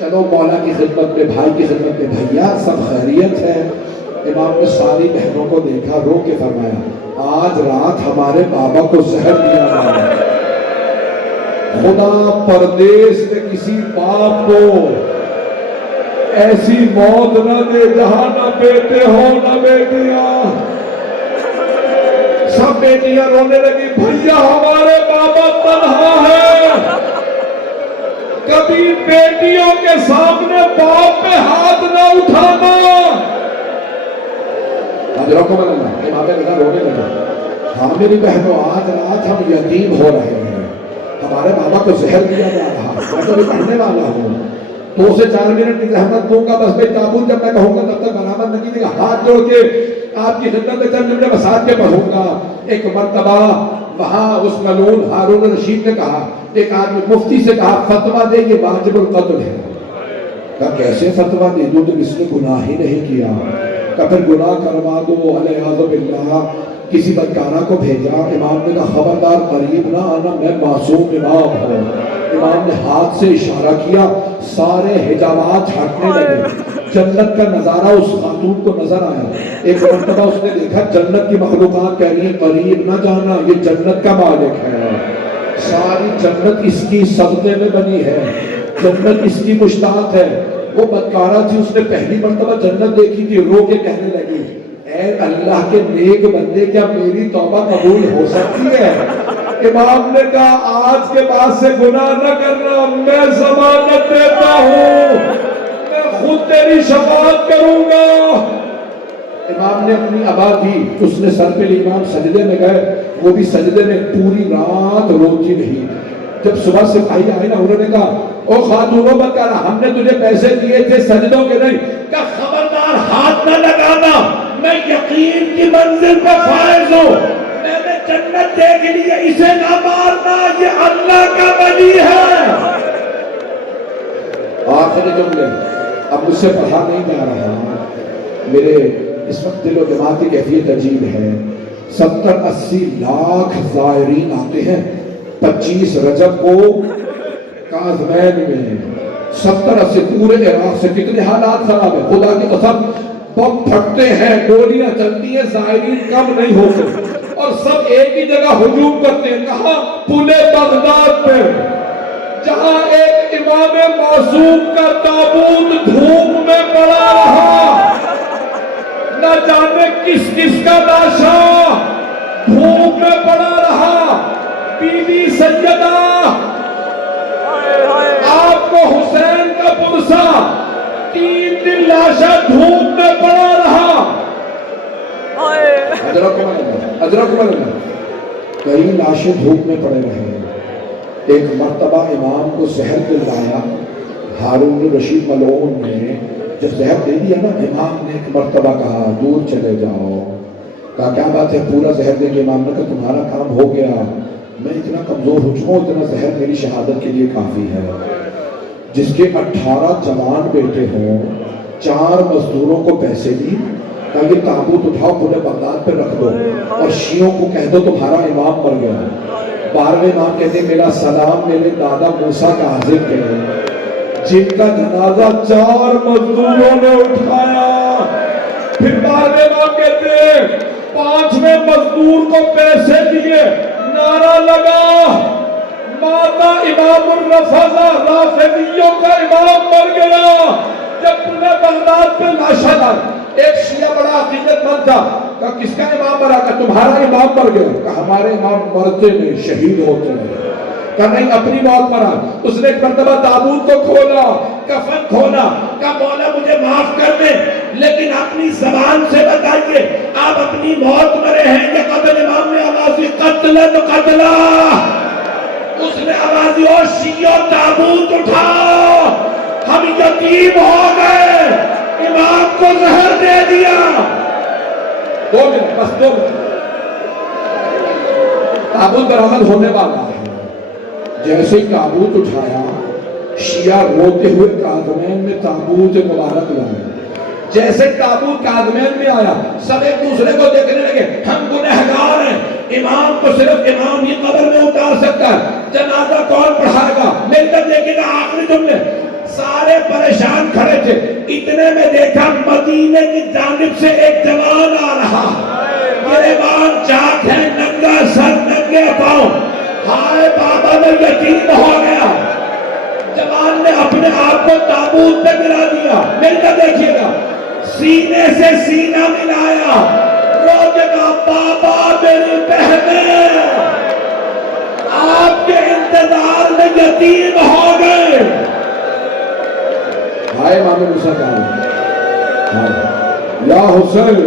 چلو مولا کی خدمت میں, بھائی کی خدمت میں. بھیا سب خیریت ہے؟ امام نے ساری بہنوں کو دیکھا، رو کے فرمایا آج رات ہمارے بابا کو زہر دیا گیا، خدا پردیس میں کسی باپ کو ایسی موت نہ دے جہاں نہ بیٹے ہو نہ بیٹیاں۔ سب بیٹیاں رونے لگی، بھیا ہمارے بابا تنہا ہے، کبھی بیٹیوں کے سامنے باپ پہ ہاتھ نہ اٹھانا۔ حضرت امام رضا رونے لگا، ہاں میری بہنوں آج رات ہم یتیم ہو رہے ہیں، ہمارے بابا کو زہر دیا جا رہا، میں تو بھی پڑھنے والا ہوں، 2 سے 4 منٹ کی زحمت دوں گا، بس میں تابوت جب میں کہوں گا تب تک برابر نہ کیجیے گا، ہاتھ جوڑ کے آپ کی خدمت میں چند جملے بسات کے پڑھوں گا۔ ایک مرتبہ وہاں اس ملعون ہارون رشید نے کہا، ایک آدمی مفتی سے کہا فتویٰ دے یہ واجب القتل ہے۔ کہا کیسے فتویٰ دے دوں جب اس نے گناہ ہی نہیں کیا؟ کہا پھر گناہ کروا دو علیہ باللہ۔ کسی بدکارہ کو بھیجا، امام نے کہا خبردار قریب نہ آنا، میں معصوم امام ہوں۔ امام نے ہاتھ سے اشارہ کیا، سارے حجابات ہٹنے لگے، جنت کا نظارہ اس خاتون کو نظر آیا۔ ایک مرتبہ اس نے دیکھا جنت کی مخلوقات کہہ رہی ہیں قریب نہ جانا، یہ جنت کا مالک ہے، ساری جنت اس کی صدقے میں بنی ہے، جنت اس کی مشتاق ہے۔ وہ بدکارہ تھی، اس نے پہلی مرتبہ جنت دیکھی تھی، رو کے کہنے لگی اے اللہ کے نیک بندے کیا میری توبہ قبول ہو سکتی ہے؟ امام نے کہا آج کے بعد سے گناہ نہ کرنا، میں ضمانت دیتا ہوں، میں خود تیری شفاعت کروں گا۔ امام نے اپنی ابا دی، اس نے سر پہ لی، امام سجدے میں گئے، وہ بھی سجدے میں پوری رات روتی رہی۔ جب صبح سپاہی آئے نا، انہوں نے کہا او خاتونوں بدکارہ ہم نے تجھے پیسے دیے تھے سجدوں کے نہیں، کہ خبردار ہاتھ نہ لگانا، میں یقین کی منزل پہ فائز ہوں، میں نے جنت دیکھ لی ہے، اسے نہ مارنا، یہ اللہ کا ولی ہے۔ آخری جملے اب مجھ سے پڑھا نہیں جا رہا، میرے اس وقت دل و دماغ کی کیفیت عجیب ہے۔ 70-80 لاکھ زائرین آتے ہیں 25 رجب کو کاظمین میں، 70-80 پورے عراق سے، کتنے حالات خراب ہیں، خدا کی قسم بم پھٹتے ہیں، گولیاں چلتی ہیں، زائرین کم نہیں ہوتے، اور سب ایک ہی جگہ ہجوم کرتے ہیں۔ کہاں؟ پل بغداد پہ، جہاں ایک امام معصوم کا تابوت دھوپ میں پڑا رہا، نہ جانے کس کس کا لاشا دھوپ میں پڑا رہا۔ بی بی سیدہ آپ کو حسین کا پرسا 3 دن لاشا دھوپ میں پڑا رہا۔ حضرت کئی لاشیں دھوپ میں پڑے رہے۔ ایک مرتبہ امام کو زہر دلایا، ہارون رشید ملعون نے جب زہر دے دیا نا، امام نے ایک مرتبہ کہا دور چلے جاؤ۔ کہا کیا بات ہے؟ پورا زہر دے کے امام نے کہا تمہارا کام ہو گیا، میں اتنا کمزور ہو چکا ہوں، اتنا زہر میری شہادت کے لیے کافی ہے۔ جس کے 18 جوان بیٹے ہوں، 4 مزدوروں کو پیسے دی، کہا یہ تابوت اٹھاؤ پورے بغداد پہ رکھ دو، اور شیعوں کو کہہ دو تمہارا امام مر گیا۔ 12ویں امام کہتے ہیں میرا سلام میرے دادا موسیٰ کاظم کے ہیں، جن کا جنازہ 4 مزدوروں نے اٹھایا۔ پھر 12ویں امام کہتے ہیں 5ویں مزدور کو پیسے دیے، نعرہ لگا ماتا امام الرفضہ، رافضیوں کا امام مر گیا۔ جب پورے بغداد پہ لاشا ڈالی، ایک شیعہ بڑا عقیدت مند تھا، کہا کس کا امام مرا؟ کہ تمہارا امام مر گیا۔ کہا ہمارے امام مرتے نہیں، شہید ہوتے ہیں۔ کہا نہیں، اپنی موت مرا۔ اس نے ایک مرتبہ تابوت کو کھولا، کفن کھولا، کہا مولا مجھے معاف کر دے، لیکن اپنی زبان سے بتائیے آپ اپنی موت مرے ہیں یا قتل؟ امام نے آوازی قتلن قتلا، اس نے آوازی او شیعہ تابوت اٹھاؤ، ہم یتیم ہو گئے، امام کو زہر دے دیا۔ 2 منٹ، بس 2 منٹ۔ تابوت برآمد ہونے والا ہے، جیسے ہی تابوت اٹھایا، شیعہ روتے ہوئے کاظمین میں تابوت مبارک لائے۔ جیسے تابوت کاظمین میں آیا، سب ایک دوسرے کو دیکھنے لگے، ہم گنہگار ہیں، امام کو صرف امام ہی قبر میں اتار سکتا ہے، جنازہ کون پڑھائے گا؟ مل کر دیکھے گا۔ آخری جملے، سارے پریشان کھڑے تھے، اتنے میں دیکھا مدینے کی جانب سے ایک جوان آ رہا، گریبان چاک ہے، ننگا سر ننگے پاؤں، ہائے بابا میں یتیم ہو گیا۔ جوان نے اپنے آپ کو تابوت پہ گرا دیا، مل کر دیکھیے گا، سینے سے سینہ ملایا، رو کے کہا بابا میری بہنیں آپ کے انتظار میں یتیم ہو گئے۔ ہائے امام موسیٰ کا یا حسین